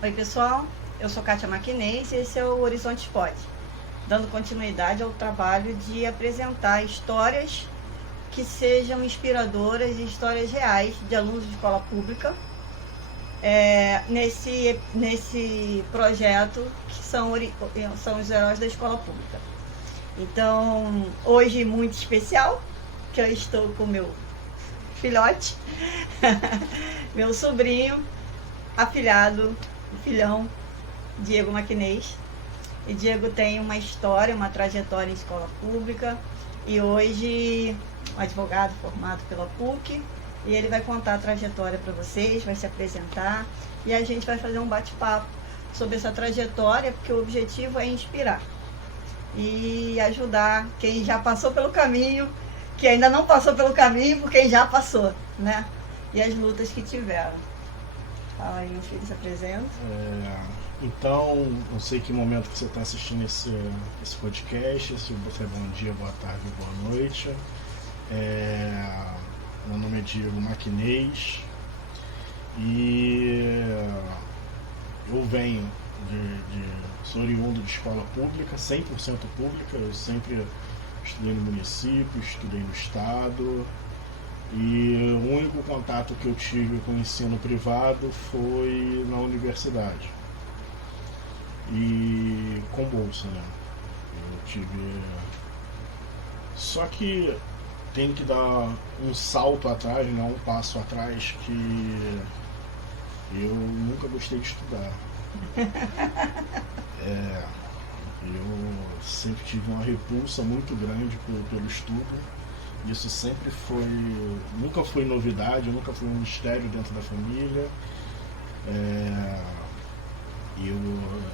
Oi pessoal, eu sou Kátia Maquinês e esse é o Horizonte Pod, dando continuidade ao trabalho de apresentar histórias que sejam inspiradoras e histórias reais de alunos de escola pública nesse projeto que são os heróis da escola pública. Então, hoje muito especial, que eu estou com meu filhote, meu sobrinho, afilhado, filhão, Diego Maquinês. E Diego tem uma história, uma trajetória em escola pública e hoje um advogado formado pela PUC, e ele vai contar a trajetória para vocês, vai se apresentar e a gente vai fazer um bate-papo sobre essa trajetória, porque o objetivo é inspirar e ajudar quem já passou pelo caminho, que ainda não passou pelo caminho, por quem já passou, né? E as lutas que tiveram. Fala aí, meu filho, se apresenta. Então, não sei que momento que você está assistindo esse podcast, se você é bom dia, boa tarde ou boa noite. Meu nome é Diego Maquinês e eu venho sou oriundo de escola pública, 100% pública. Eu sempre estudei no município, estudei no estado. E o único contato que eu tive com o ensino privado foi na universidade e com bolsa, né? Eu tive. Só que tem que dar um salto atrás, né? Um passo atrás, que eu nunca gostei de estudar. Eu sempre tive uma repulsa muito grande pelo estudo. Isso sempre nunca foi novidade, nunca foi um mistério dentro da família. Eu,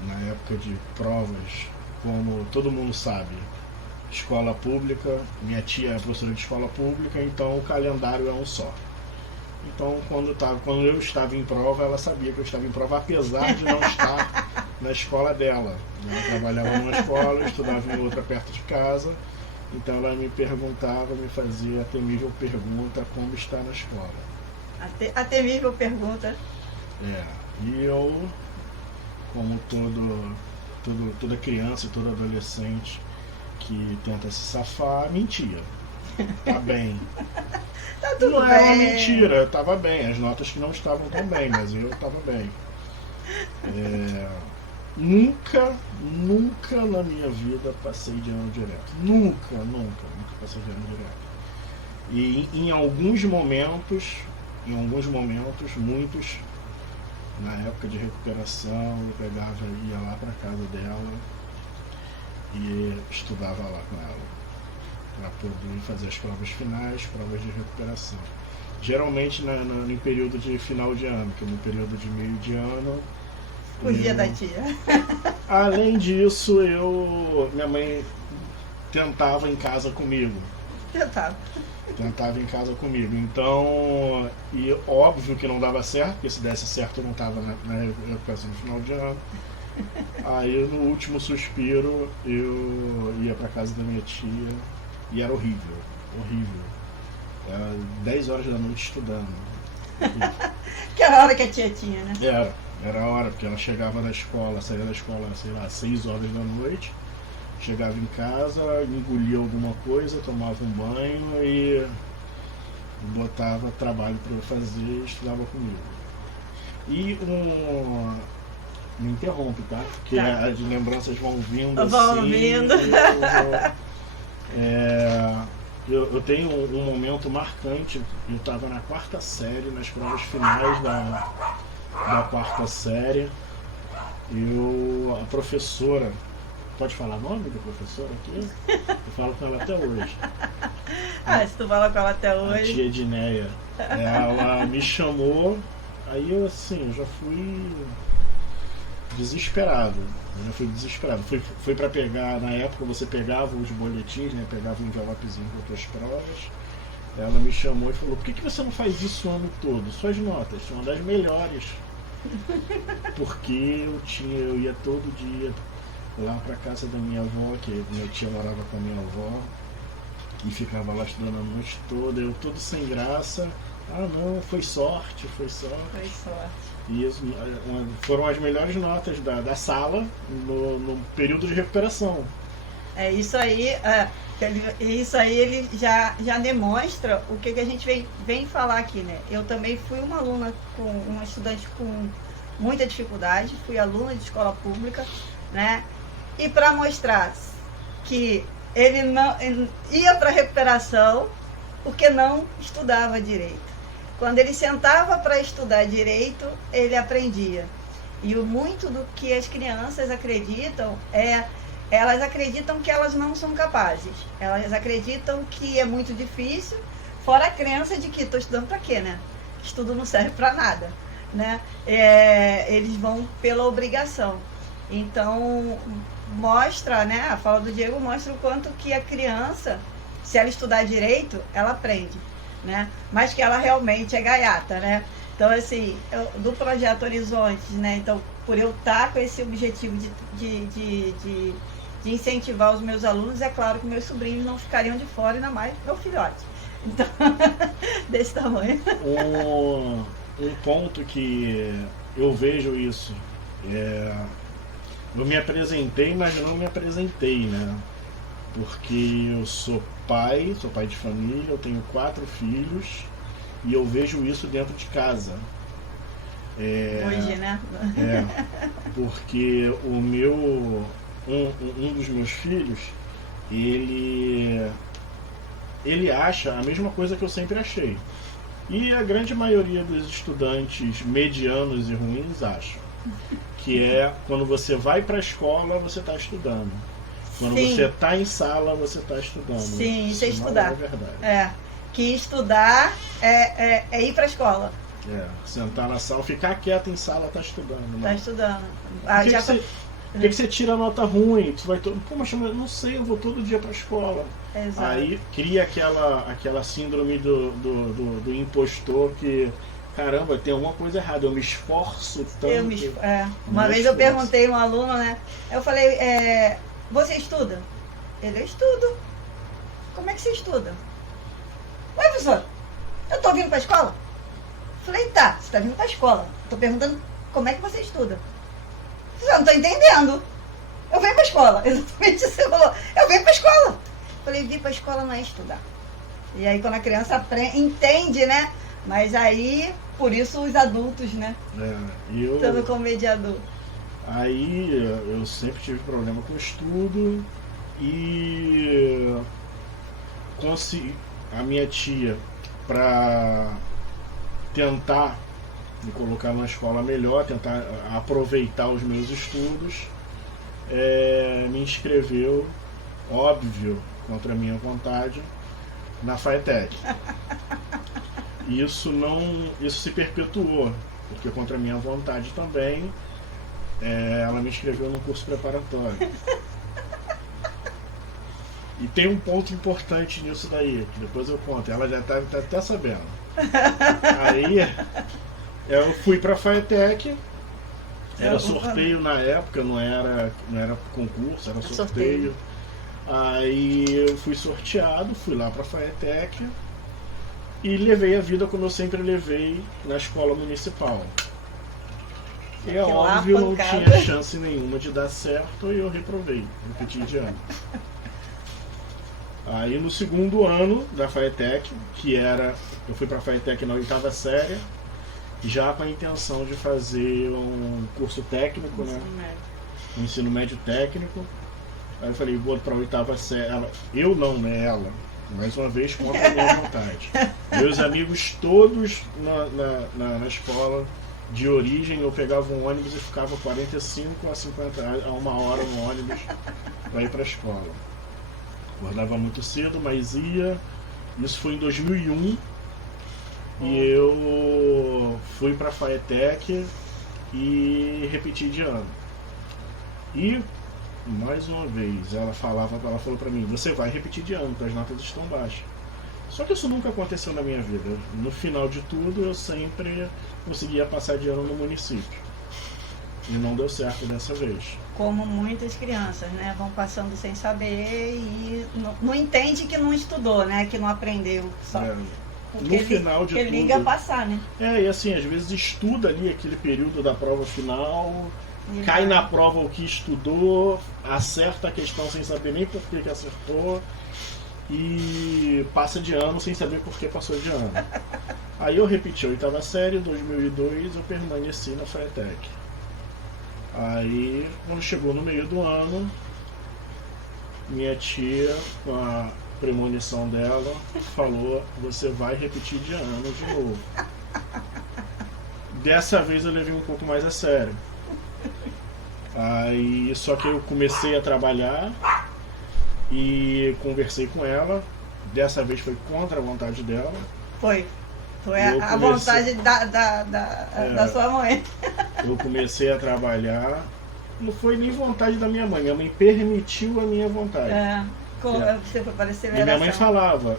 na época de provas, como todo mundo sabe, escola pública, minha tia é professora de escola pública, então o calendário é um só. Então, quando eu estava em prova, ela sabia que eu estava em prova, apesar de não estar na escola dela. Eu trabalhava numa escola, eu estudava em outra perto de casa. Então ela me perguntava, me fazia a temível pergunta: como está na escola? A temível pergunta. E eu, como toda criança e todo adolescente que tenta se safar, mentia. Tá bem. Tá tudo não bem. Era uma mentira, eu tava bem. As notas que não estavam tão bem, mas eu tava bem. Nunca na minha vida passei de ano direto. Nunca passei de ano direto. E em alguns momentos, muitos, na época de recuperação, eu ia lá para casa dela e estudava lá com ela, para poder fazer as provas finais, provas de recuperação. Geralmente no período de final de ano, que no período de meio de ano, fugia da tia. Além disso, minha mãe tentava em casa comigo. Tentava em casa comigo. Então, e óbvio que não dava certo, porque se desse certo eu não estava na recuperação no final de ano. Aí no último suspiro eu ia para casa da minha tia e era horrível. Era 10 horas da noite estudando. Que era a hora que a tia tinha, né? Era a hora, porque ela chegava da escola, saía da escola, 6 horas da noite, chegava em casa, engolia alguma coisa, tomava um banho e botava trabalho para eu fazer e estudava comigo. E me interrompe, tá? Porque as lembranças vão vindo. Eu tenho um momento marcante. Eu estava na 4ª série, nas provas finais da 4ª série. A professora, pode falar nome da professora aqui? Eu falo com ela até hoje. Se tu fala com ela até hoje. A tia Edneia. Ela me chamou, aí eu já fui desesperado. Fui para pegar, na época você pegava os boletins, né? Pegava um envelopezinho com as tuas provas. Ela me chamou e falou: por que você não faz isso o ano todo? Suas notas são uma das melhores. Porque eu ia todo dia lá para casa da minha avó, que minha tia morava com a minha avó, e ficava lá estudando a noite toda, eu todo sem graça, Ah, não, foi sorte. Foi sorte. E isso, foram as melhores notas da sala no período de recuperação. Isso aí ele já demonstra o que a gente vem falar aqui, né? Eu também fui uma aluna, uma estudante com muita dificuldade, fui aluna de escola pública, né? E para mostrar que ele ia para a recuperação porque não estudava direito. Quando ele sentava para estudar direito, ele aprendia. E muito do que as crianças acreditam elas acreditam que elas não são capazes. Elas acreditam que é muito difícil, fora a crença de que estou estudando para quê, né? Estudo não serve para nada, né? Eles vão pela obrigação. Então, mostra, né? A fala do Diego mostra o quanto que a criança, se ela estudar direito, ela aprende, né? Mas que ela realmente é gaiata, né? Então, assim, do Projeto Horizontes, né? Então, por eu estar com esse objetivo de incentivar os meus alunos, é claro que meus sobrinhos não ficariam de fora, ainda mais meu filhote. Então, desse tamanho. Um ponto que eu vejo isso, eu me apresentei, mas não me apresentei, né? Porque eu sou pai de família, eu tenho 4 filhos e eu vejo isso dentro de casa. Hoje, né? Porque um dos meus filhos, ele acha a mesma coisa que eu sempre achei. E a grande maioria dos estudantes medianos e ruins acham. Que quando você vai para a escola, você está estudando. Quando Sim. você está em sala, você está estudando. Sim, isso é estudar. Não é verdade. Que estudar é ir para a escola. Sentar na sala, ficar quieto em sala, tá estudando. Tá estudando. Por que você tira nota ruim? Tu vai Pô, mas eu não sei, eu vou todo dia pra escola. Exato. Aí cria aquela síndrome do impostor que, caramba, tem alguma coisa errada, eu me esforço tanto. Uma vez eu perguntei a um aluno, né? Eu falei, você estuda? Ele, eu estudo. Como é que você estuda? Ué, professor, eu tô vindo pra escola? Falei, tá, você tá vindo pra escola. Tô perguntando como é que você estuda. Eu não tô entendendo. Eu venho pra escola. Exatamente isso que você falou. Eu venho pra escola. Falei, vir pra escola não é estudar. E aí quando a criança entende, né? Mas aí, por isso os adultos, né? Estando como mediador. Aí eu sempre tive problema com estudo e a minha tia, pra tentar me colocar numa escola melhor, tentar aproveitar os meus estudos, me inscreveu, óbvio, contra a minha vontade, na FATEC. Isso se perpetuou, porque contra a minha vontade também, ela me inscreveu no curso preparatório. E tem um ponto importante nisso daí, que depois eu conto, ela já tá até sabendo. Aí eu fui pra FATEC, era sorteio na época, não era concurso, era sorteio. Aí eu fui sorteado, fui lá pra FATEC e levei a vida como eu sempre levei na escola municipal. E óbvio, não tinha chance nenhuma de dar certo e eu reprovei, repeti de ano. Aí no segundo ano da FATEC, eu fui pra FATEC na 8ª série, já com a intenção de fazer um curso técnico, né? Um ensino médio técnico. Aí eu falei, vou pra 8ª série. Eu não, né? Ela. Mais uma vez, contra a minha vontade. Meus amigos todos na escola de origem, eu pegava um ônibus e ficava 45 a 50 a 1 hora no ônibus para ir para a escola. Acordava muito cedo, mas ia. Isso foi em 2001 e eu fui para a FATEC e repeti de ano. E mais uma vez ela falou para mim, você vai repetir de ano, porque as notas estão baixas. Só que isso nunca aconteceu na minha vida. No final de tudo, eu sempre conseguia passar de ano no município. E não deu certo dessa vez. Como muitas crianças, né? Vão passando sem saber e não entende que não estudou, né? Que não aprendeu. Só. porque no final de ele tudo, liga a passar, né? e assim, às vezes estuda ali aquele período da prova final, cai na prova o que estudou, acerta a questão sem saber nem por que acertou e passa de ano sem saber por que passou de ano. Aí eu repeti a 8ª série, em 2002 eu permaneci na FATEC. Aí, quando chegou no meio do ano, minha tia, com a premonição dela, falou: você vai repetir de ano de novo. Dessa vez eu levei um pouco mais a sério. Aí, só que eu comecei a trabalhar e conversei com ela. Dessa vez foi contra a vontade dela. Foi a vontade da sua mãe. Eu comecei a trabalhar. Não foi nem vontade da minha mãe permitiu a minha vontade. Você foi para a aceleração. E minha mãe falava: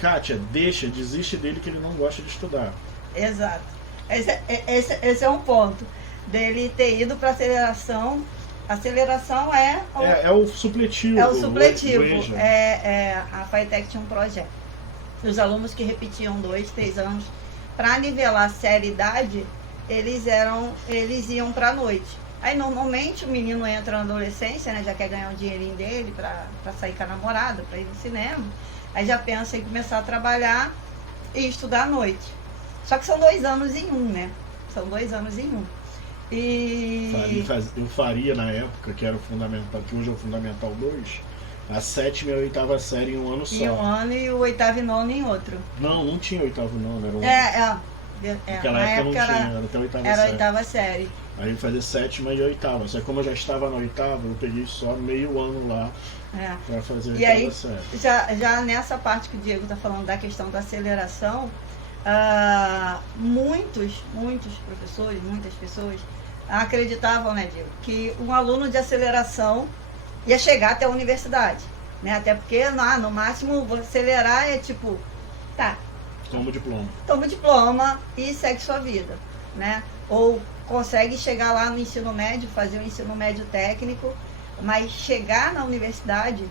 Kátia, desiste dele que ele não gosta de estudar. Exato. Esse é um ponto. Dele ter ido para aceleração. Aceleração é o supletivo. É o supletivo. A FATEC tinha um projeto. Os alunos que repetiam 2, 3 anos, para nivelar a seriedade, eles iam para a noite. Aí normalmente o menino entra na adolescência, né, já quer ganhar o dinheirinho dele para sair com a namorada, para ir no cinema. Aí já pensa em começar a trabalhar e estudar à noite. Só que são 2 anos em um, né? São 2 anos em um. E eu faria na época, que era o fundamental, que hoje é o Fundamental 2, a 7ª e a 8ª série em um ano só. Em um ano e o 8º e 9º em outro. Não tinha 8º e 9º, era um Naquela época não tinha, era até a 8ª série. Era a 8ª série. Aí eu fazia 7ª e 8ª. Só que como eu já estava na 8ª, eu peguei só meio ano lá para fazer a 8ª série. Já nessa parte que o Diego está falando da questão da aceleração, muitos professores, muitas pessoas acreditavam, né, Diego, que um aluno de aceleração ia chegar até a universidade, né? Até porque no máximo vou acelerar é tipo, toma o diploma e segue sua vida, né? Ou consegue chegar lá no ensino médio, fazer um ensino médio técnico, mas chegar à universidade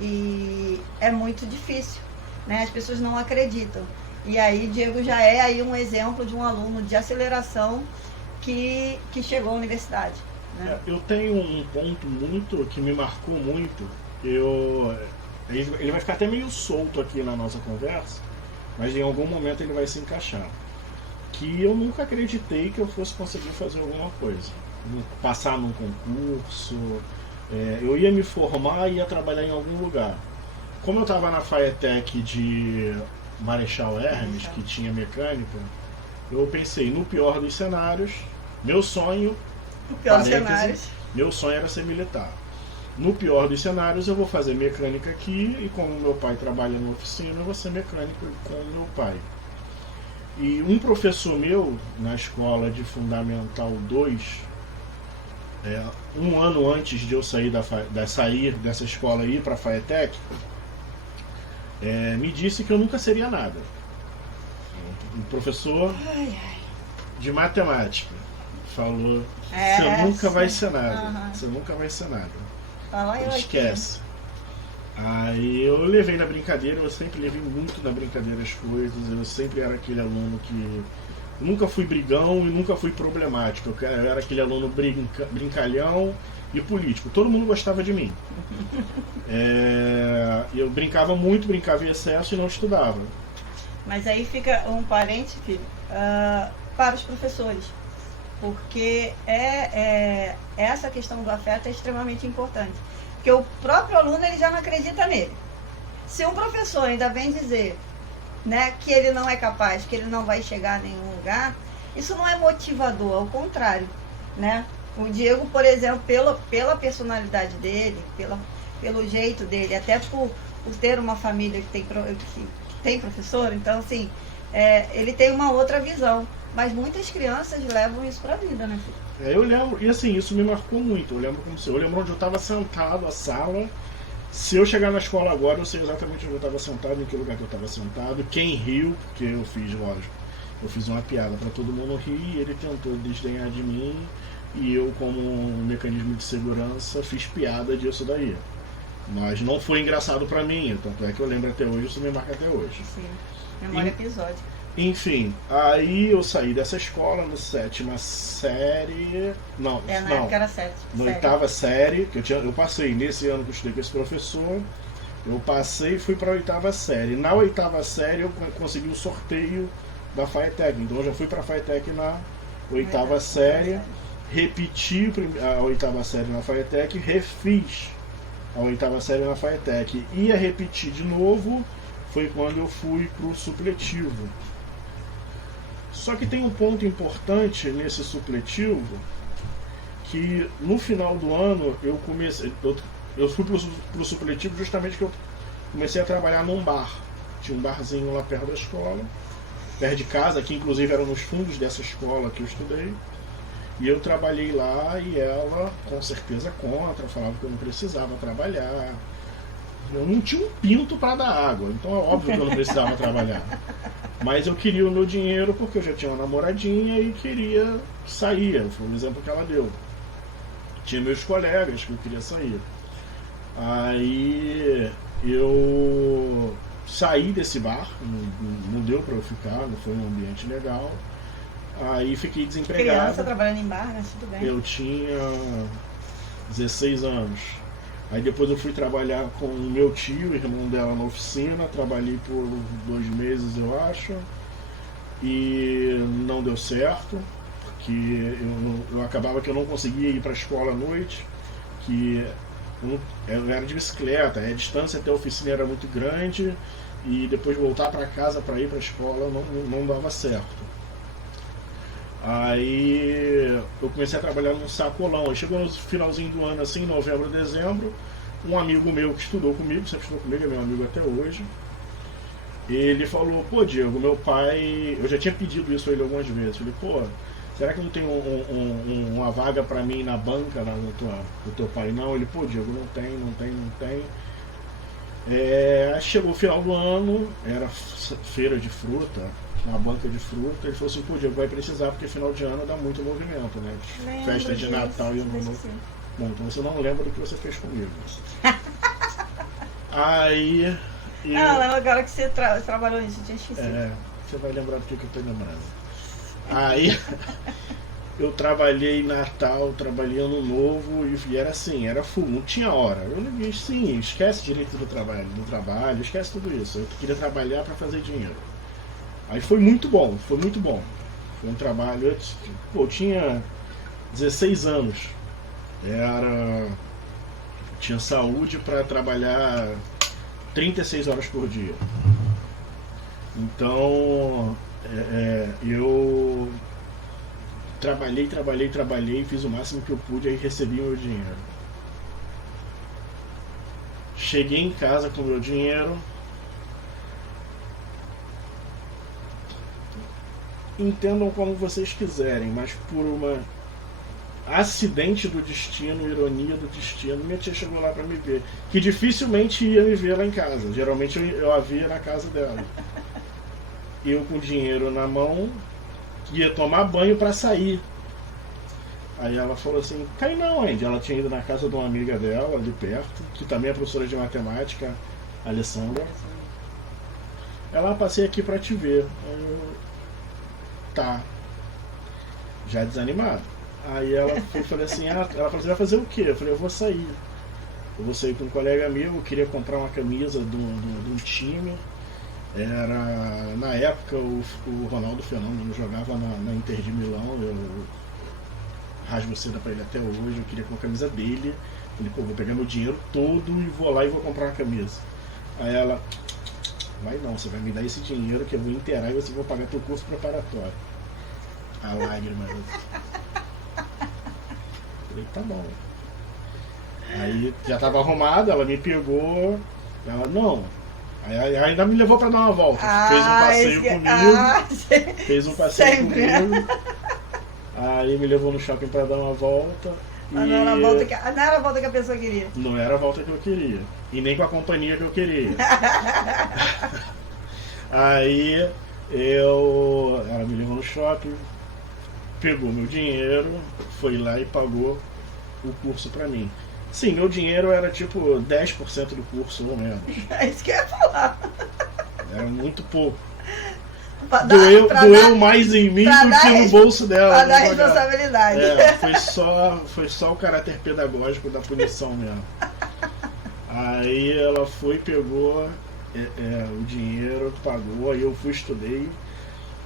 e é muito difícil, né? As pessoas não acreditam. E aí Diego já é aí um exemplo de um aluno de aceleração que chegou à universidade, né? Eu tenho um ponto que me marcou muito. Ele vai ficar até meio solto aqui na nossa conversa, mas em algum momento ele vai se encaixar. Que eu nunca acreditei que eu fosse conseguir fazer alguma coisa, passar num concurso, eu ia me formar e ia trabalhar em algum lugar. Como eu estava na FATEC de Marechal Hermes, que tinha mecânica, eu pensei, no pior dos cenários, meu sonho era ser militar. No pior dos cenários, eu vou fazer mecânica aqui, e como meu pai trabalha na oficina, eu vou ser mecânico com meu pai. E um professor meu, na escola de Fundamental 2, um ano antes de eu sair dessa escola e ir para a FATEC, me disse que eu nunca seria nada. Um professor de matemática falou: você nunca vai ser nada. Você nunca vai ser nada. Esquece. Aí eu levei na brincadeira, eu sempre levei muito na brincadeira as coisas, eu sempre era aquele aluno que... Nunca fui brigão e nunca fui problemático, eu era aquele aluno brincalhão e político, todo mundo gostava de mim. Eu brincava muito, brincava em excesso e não estudava. Mas aí fica um parênteses, filho, para os professores, porque essa questão do afeto é extremamente importante. Porque o próprio aluno ele já não acredita nele. Se um professor ainda vem dizer, né, que ele não é capaz, que ele não vai chegar a nenhum lugar, isso não é motivador, ao contrário, né? O Diego, por exemplo, pela personalidade dele, pelo jeito dele, até por ter uma família que tem professor, então assim, ele tem uma outra visão. Mas muitas crianças levam isso para a vida, né, filho? Eu lembro, e assim, isso me marcou muito. Eu lembro onde eu estava sentado, a sala. Se eu chegar na escola agora, eu sei exatamente onde eu estava sentado, em que lugar que eu estava sentado, quem riu, porque eu fiz uma piada para todo mundo rir, e ele tentou desdenhar de mim, e eu, como um mecanismo de segurança, fiz piada disso daí. Mas não foi engraçado pra mim, tanto é que eu lembro até hoje, isso me marca até hoje. Sim, memória episódica. Enfim, aí eu saí dessa escola na 7ª série. Não, Na não. época era 7. Na 8ª série, que eu passei nesse ano que eu estudei com esse professor, eu passei e fui para a 8ª série. Na 8ª série eu consegui o sorteio da FAETEC, então eu já fui para a FAETEC na 8ª série, repeti a 8ª série na FAETEC, refiz a 8ª série na FAETEC. Ia repetir de novo, foi quando eu fui para o supletivo. Só que tem um ponto importante nesse supletivo, que no final do ano eu fui pro supletivo justamente porque eu comecei a trabalhar num bar. Tinha um barzinho lá perto da escola, perto de casa, que inclusive era nos fundos dessa escola que eu estudei. E eu trabalhei lá e ela, com certeza, contra, falava que eu não precisava trabalhar. Eu não tinha um pinto para dar água, então é óbvio que eu não precisava trabalhar. Mas eu queria o meu dinheiro porque eu já tinha uma namoradinha e queria sair. Foi um exemplo que ela deu. Tinha meus colegas que eu queria sair. Aí eu saí desse bar, não deu para eu ficar, não foi um ambiente legal. Aí fiquei desempregado. Criança trabalhando em bar, mas tudo bem. Eu tinha 16 anos. Aí depois eu fui trabalhar com o meu tio, irmão dela, na oficina. Trabalhei por 2 meses, eu acho. E não deu certo, porque eu acabava que eu não conseguia ir para a escola à noite, que eu era de bicicleta, a distância até a oficina era muito grande, e depois voltar para casa para ir para a escola não dava certo. Aí eu comecei a trabalhar num sacolão. Aí chegou no finalzinho do ano, assim, novembro, dezembro, um amigo meu que estudou comigo, sempre estudou comigo, é meu amigo até hoje, ele falou: pô, Diego, meu pai, eu já tinha pedido isso a ele algumas vezes, falei: pô, será que não tem uma vaga pra mim na banca do teu pai? Não. Ele: pô, Diego, não tem. Chegou o final do ano, era feira de fruta, uma banca de fruta. Ele falou assim: pô, Diego, vai precisar, porque final de ano dá muito movimento, né? Festa de Natal e Ano Novo. Bom, então você não lembra do que você fez comigo. Aí... Não, agora que você trabalhou nisso, eu tinha esquecido. Você vai lembrar do que eu tô lembrando. Aí eu trabalhei Natal, trabalhei Ano Novo, e era assim, era full, não tinha hora. Eu liguei: sim, esquece direito do trabalho, esquece tudo isso. Eu queria trabalhar para fazer dinheiro. Aí foi muito bom. Foi um trabalho, eu tinha 16 anos. Tinha saúde para trabalhar 36 horas por dia. Então eu trabalhei, fiz o máximo que eu pude, aí recebi o meu dinheiro. Cheguei em casa com o meu dinheiro. Entendam como vocês quiserem, mas por uma acidente do destino, ironia do destino, minha tia chegou lá para me ver, que dificilmente ia me ver lá em casa. Geralmente eu a via na casa dela. Eu com dinheiro na mão, ia tomar banho para sair. Aí ela falou assim: cai não, Andy. Ela tinha ido na casa de uma amiga dela, ali perto, que também é professora de matemática, Alessandra. Ela: passei aqui para te ver. Tá. Já desanimado. Aí ela falou assim: ela falou: você vai fazer o quê? Eu falei: eu vou sair. Eu vou sair com um colega meu, eu queria comprar uma camisa de um time. Era, na época, o Ronaldo Fenômeno jogava na Inter de Milão. Eu rasgo seda pra ele até hoje. Eu queria com a camisa dele. Falei: pô, vou pegar meu dinheiro todo e vou lá e vou comprar uma camisa. Aí ela: vai não, você vai me dar esse dinheiro que eu vou inteirar e você vai pagar teu curso preparatório. A lágrima. Falei: tá bom. Aí já tava arrumado, ela me pegou. Ela: não. Aí ainda me levou pra dar uma volta. Fez um passeio comigo. Fez um passeio comigo. Aí me levou no shopping pra dar uma volta. Mas não era a volta que a pessoa queria. Não era a volta que eu queria. E nem com a companhia que eu queria. Aí ela me levou no shopping, pegou meu dinheiro, foi lá e pagou o curso pra mim. Sim, meu dinheiro era tipo 10% do curso, ou menos. É isso que eu ia falar. Era muito pouco. Doeu Mais em mim do que no bolso dela. Pra dar responsabilidade. Foi só o caráter pedagógico da punição mesmo. Aí ela foi, pegou o dinheiro, pagou, aí eu fui, estudei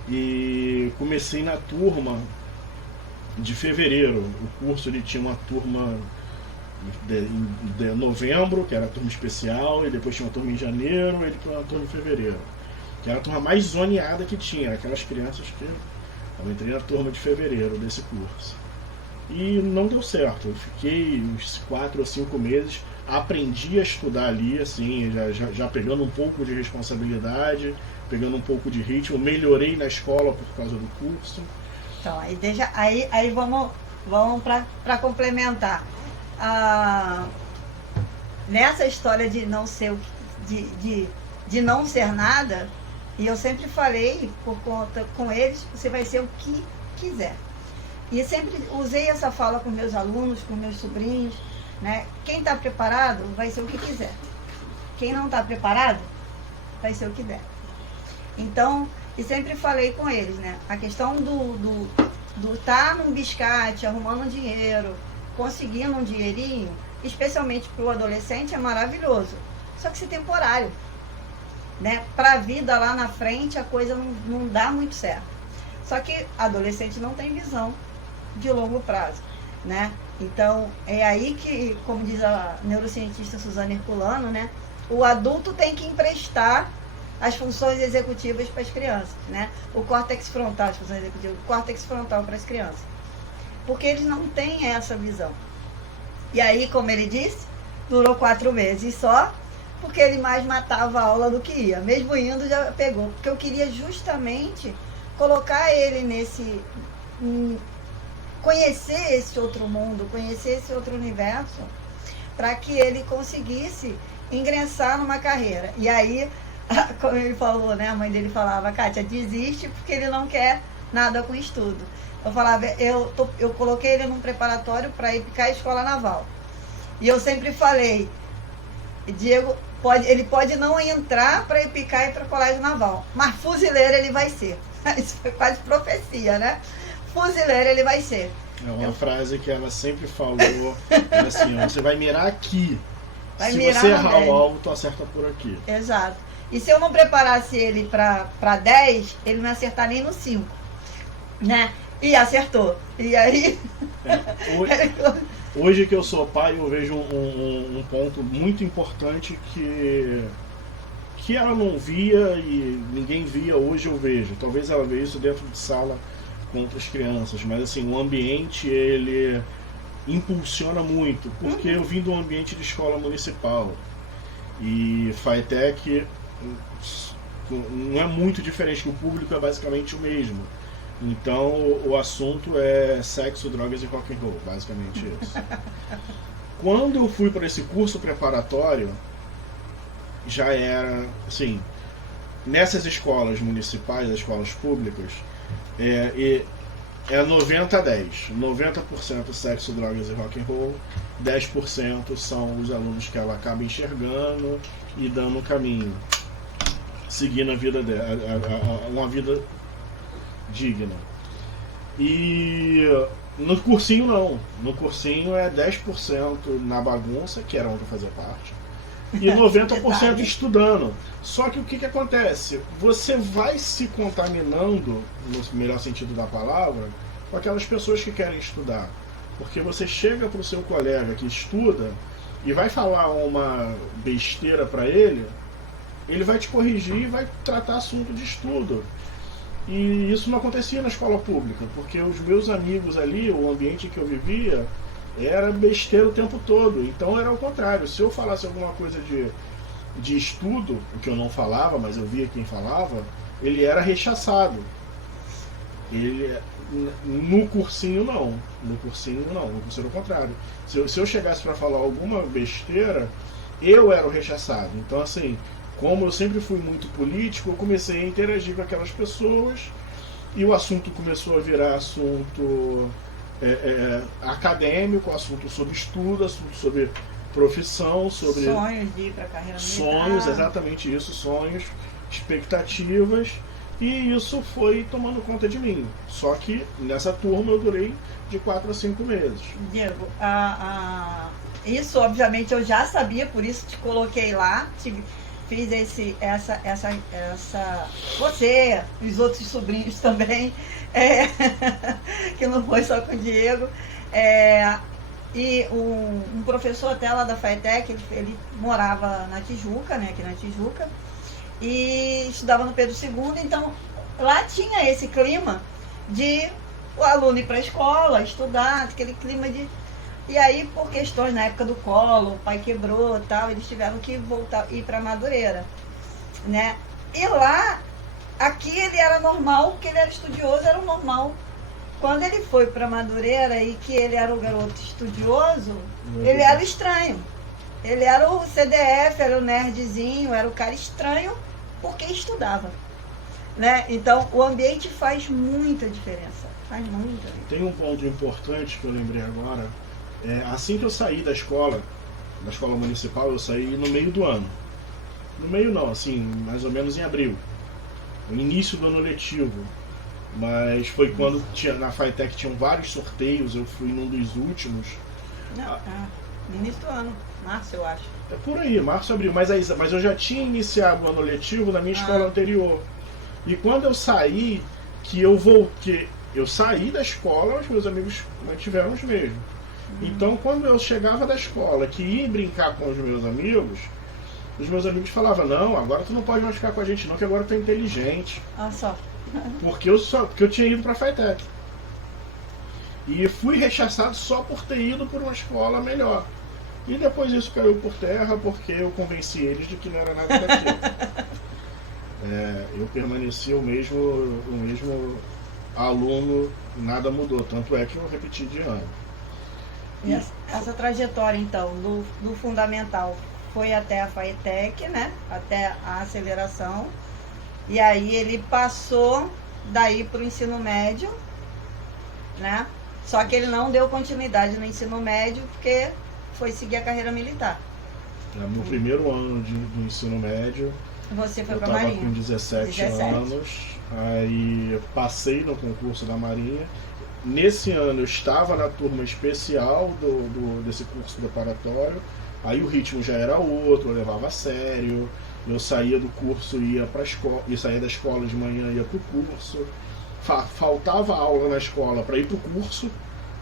e comecei na turma de fevereiro. O curso ele tinha uma turma de novembro, que era a turma especial, e depois tinha uma turma em janeiro, e depois uma turma em fevereiro, que era a turma mais zoneada que tinha, aquelas crianças que eu entrei na turma de fevereiro desse curso. E não deu certo, eu fiquei uns 4 ou 5 meses, aprendi a estudar ali, assim, já pegando um pouco de responsabilidade, pegando um pouco de ritmo, melhorei na escola por causa do curso. Então, aí vamos para complementar. Nessa história de não ser de não ser nada, e eu sempre falei por conta com eles, você vai ser o que quiser. E sempre usei essa fala com meus alunos, com meus sobrinhos, né? Quem está preparado vai ser o que quiser. Quem não está preparado vai ser o que der. Então, e sempre falei com eles, né? A questão do estar num biscate, arrumando dinheiro, conseguindo um dinheirinho, especialmente para o adolescente, é maravilhoso. Só que isso é temporário, né? Para a vida lá na frente, a coisa não dá muito certo. Só que adolescente não tem visão de longo prazo, né? Então, é aí que, como diz a neurocientista Suzana Herculano, né? O adulto tem que emprestar as funções executivas para as crianças, né? O córtex frontal, as funções executivas, o córtex frontal para as crianças. Porque eles não têm essa visão. E aí, como ele disse, durou 4 meses só, porque ele mais matava a aula do que ia. Mesmo indo, já pegou. Porque eu queria justamente colocar ele conhecer esse outro mundo, conhecer esse outro universo, para que ele conseguisse ingressar numa carreira. E aí, como ele falou, né, a mãe dele falava, Kátia, desiste porque ele não quer nada com estudo. Eu falava, eu coloquei ele num preparatório para ir picar a escola naval. E eu sempre falei, Diego, ele pode não entrar para ir picar e para o colégio naval, mas fuzileiro ele vai ser. Isso foi quase profecia, né? Fuzileiro ele vai ser. É uma frase que ela sempre falou, era assim, ó, você vai mirar aqui. Se você errar o alvo, tu acerta por aqui. Exato. E se eu não preparasse ele para 10, ele não ia acertar nem no 5, né? E acertou. E aí... Hoje que eu sou pai, eu vejo um ponto muito importante que ela não via e ninguém via, hoje eu vejo. Talvez ela veja isso dentro de sala com outras crianças, mas assim, o ambiente, ele impulsiona muito, porque eu vim do ambiente de escola municipal e FATEC não é muito diferente, que o público é basicamente o mesmo. Então o assunto é sexo, drogas e rock and roll, basicamente isso. Quando eu fui para esse curso preparatório, já era assim, nessas escolas municipais, as escolas públicas, é 90-10. 90% sexo, drogas e rock and roll, 10% são os alunos que ela acaba enxergando e dando um caminho, seguindo a vida dela, uma vida digna. E no cursinho não. No cursinho é 10% na bagunça, que era onde eu fazia parte, e 90% estudando. Só que o que acontece? Você vai se contaminando, no melhor sentido da palavra, com aquelas pessoas que querem estudar. Porque você chega para o seu colega que estuda e vai falar uma besteira para ele vai te corrigir e vai tratar assunto de estudo. E isso não acontecia na escola pública, porque os meus amigos ali, o ambiente que eu vivia, era besteira o tempo todo. Então era o contrário. Se eu falasse alguma coisa de estudo, o que eu não falava, mas eu via quem falava, ele era rechaçado. No cursinho não. No cursinho era o contrário. Se eu chegasse para falar alguma besteira, eu era o rechaçado. Então assim, como eu sempre fui muito político, eu comecei a interagir com aquelas pessoas e o assunto começou a virar assunto acadêmico, assunto sobre estudo, assunto sobre profissão, sobre sonhos de ir para a carreira militar. Sonhos, exatamente isso, sonhos, expectativas, e isso foi tomando conta de mim. Só que nessa turma eu durei de 4 a 5 meses. Diego, isso obviamente eu já sabia, por isso te coloquei lá, fiz você, os outros sobrinhos também, que não foi só com o Diego, e um professor até lá da FATEC, ele morava na Tijuca, né, aqui na Tijuca, e estudava no Pedro II, então lá tinha esse clima de o aluno ir para a escola, estudar, aquele clima de... E aí, por questões na época do colo, o pai quebrou e tal, eles tiveram que voltar, ir para Madureira, né? E lá, aqui ele era normal, porque ele era estudioso, era o normal. Quando ele foi para Madureira e que ele era o garoto estudioso, ele era estranho. Ele era o CDF, era o nerdzinho, era o cara estranho, porque estudava, né? Então, o ambiente faz muita diferença. Faz muita diferença. Tem um ponto importante que eu lembrei agora. Assim que eu saí da escola municipal, eu saí no meio do ano. No meio não, assim, mais ou menos em abril. No início do ano letivo. Mas foi quando na FATEC tinham vários sorteios, eu fui num dos últimos. No início do ano, março eu acho. É por aí, março, abril. Mas eu já tinha iniciado o ano letivo na minha escola anterior. E quando eu saí, eu saí da escola, os meus amigos mantiveram os mesmos. Então, quando eu chegava da escola, que ia brincar com os meus amigos falavam, não, agora tu não pode mais ficar com a gente não, que agora tu é inteligente. Olha só. Porque eu tinha ido para a FATEC. E fui rechaçado só por ter ido por uma escola melhor. E depois isso caiu por terra, porque eu convenci eles de que não era nada daquilo. Eu permaneci o mesmo aluno, nada mudou, tanto é que eu repeti de ano. E essa trajetória, então, do fundamental foi até a FATEC, né? Até a aceleração. E aí ele passou daí para o ensino médio, né? Só que ele não deu continuidade no ensino médio, porque foi seguir a carreira militar. No primeiro ano do ensino médio, você foi eu para a Marinha. Eu estava com 17 anos, aí passei no concurso da Marinha. Nesse ano eu estava na turma especial desse curso preparatório, aí o ritmo já era outro, eu levava a sério, eu saía do curso, ia para a escola, saía da escola de manhã, ia para o curso, faltava aula na escola para ir para o curso,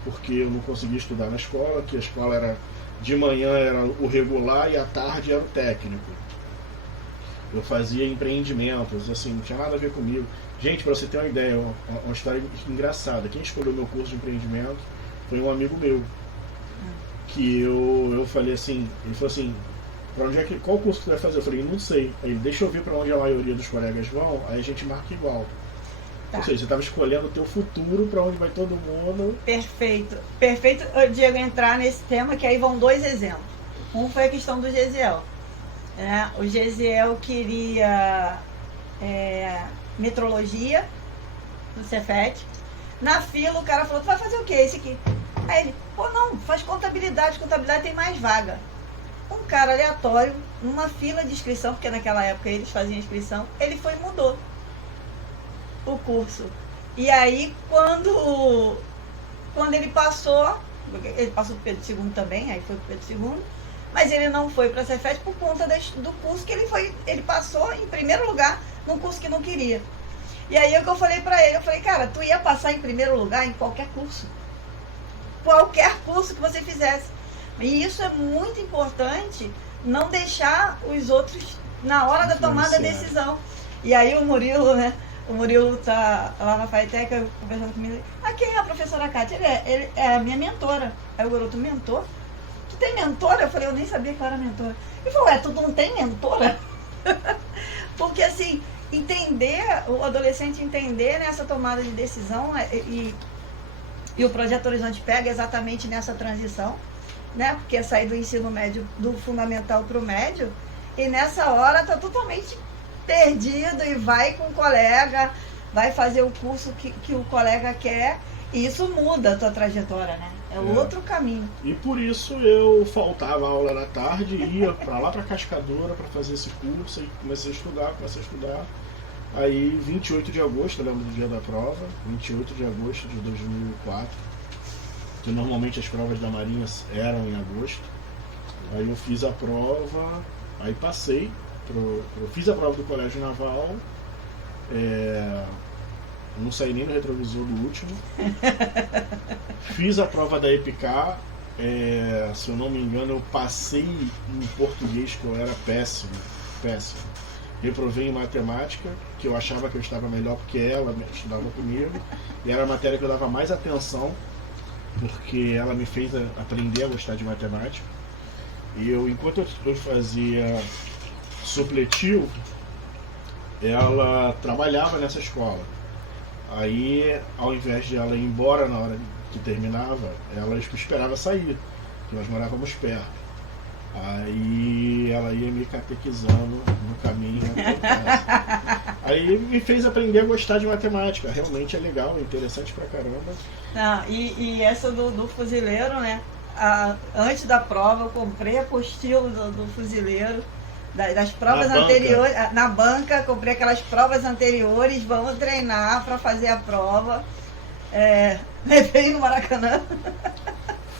porque eu não conseguia estudar na escola, que a escola era de manhã era o regular e à tarde era o técnico. Eu fazia empreendimentos, assim, não tinha nada a ver comigo. Gente, para você ter uma ideia, uma história engraçada. Quem escolheu meu curso de empreendimento foi um amigo meu. Que eu falei assim, ele falou assim, qual curso que você vai fazer? Eu falei, não sei. Aí ele, deixa eu ver para onde a maioria dos colegas vão, aí a gente marca igual. Tá. Ou seja, você estava escolhendo o teu futuro, para onde vai todo mundo. Perfeito. Perfeito, Diego, entrar nesse tema, que aí vão dois exemplos. Um foi a questão do Gesiel. O Gesiel queria metrologia no Cefet. Na fila o cara falou, tu vai fazer o que esse aqui? Aí ele, não, faz contabilidade tem mais vaga. Um cara aleatório, numa fila de inscrição, porque naquela época eles faziam inscrição, ele foi e mudou o curso. E aí quando ele passou pro Pedro II também, aí foi pro Pedro II, mas ele não foi para a Cefet por conta do curso que ele passou em primeiro lugar num curso que não queria. E aí é o que eu falei para ele, eu falei, cara, tu ia passar em primeiro lugar em qualquer curso que você fizesse. E isso é muito importante, não deixar os outros na hora da tomada da decisão. E aí o Murilo, né? O Murilo tá lá na FATEC conversando comigo. Quem é a professora Kátia? Ele é a minha mentora. Aí o garoto, mentor? Tu tem mentora? Eu falei, eu nem sabia que eu era mentora. Ele falou, tu não tem mentora? Porque assim, o adolescente entender nessa tomada de decisão, e o Projeto Horizonte pega exatamente nessa transição, né? Porque é sair do ensino médio, do fundamental para o médio, e nessa hora tá totalmente perdido e vai com o colega, vai fazer o curso que o colega quer, E isso muda a tua trajetória, né? É outro caminho. E por isso eu faltava aula da tarde, ia para lá para Cascadora para fazer esse curso e comecei a estudar. Aí 28 de agosto, eu lembro do dia da prova, 28 de agosto de 2004, que normalmente as provas da Marinha eram em agosto. Aí eu fiz a prova, aí passei, eu fiz a prova do Colégio Naval, não saí nem no retrovisor do último. Fiz a prova da EPICAR, se eu não me engano, eu passei em português, que eu era péssimo. Reprovei em matemática, que eu achava que eu estava melhor porque ela estudava comigo, e era a matéria que eu dava mais atenção, porque ela me fez aprender a gostar de matemática. E enquanto eu fazia supletivo, ela trabalhava nessa escola. Aí, ao invés de ela ir embora na hora que terminava, ela esperava sair, porque nós morávamos perto. Aí ela ia me catequizando no caminho até casa. Aí me fez aprender a gostar de matemática. Realmente é legal, é interessante pra caramba. E essa do fuzileiro, né? Antes da prova eu comprei a apostila do fuzileiro, das provas anteriores, na banca, comprei aquelas provas anteriores, vamos treinar para fazer a prova. Levei no Maracanã.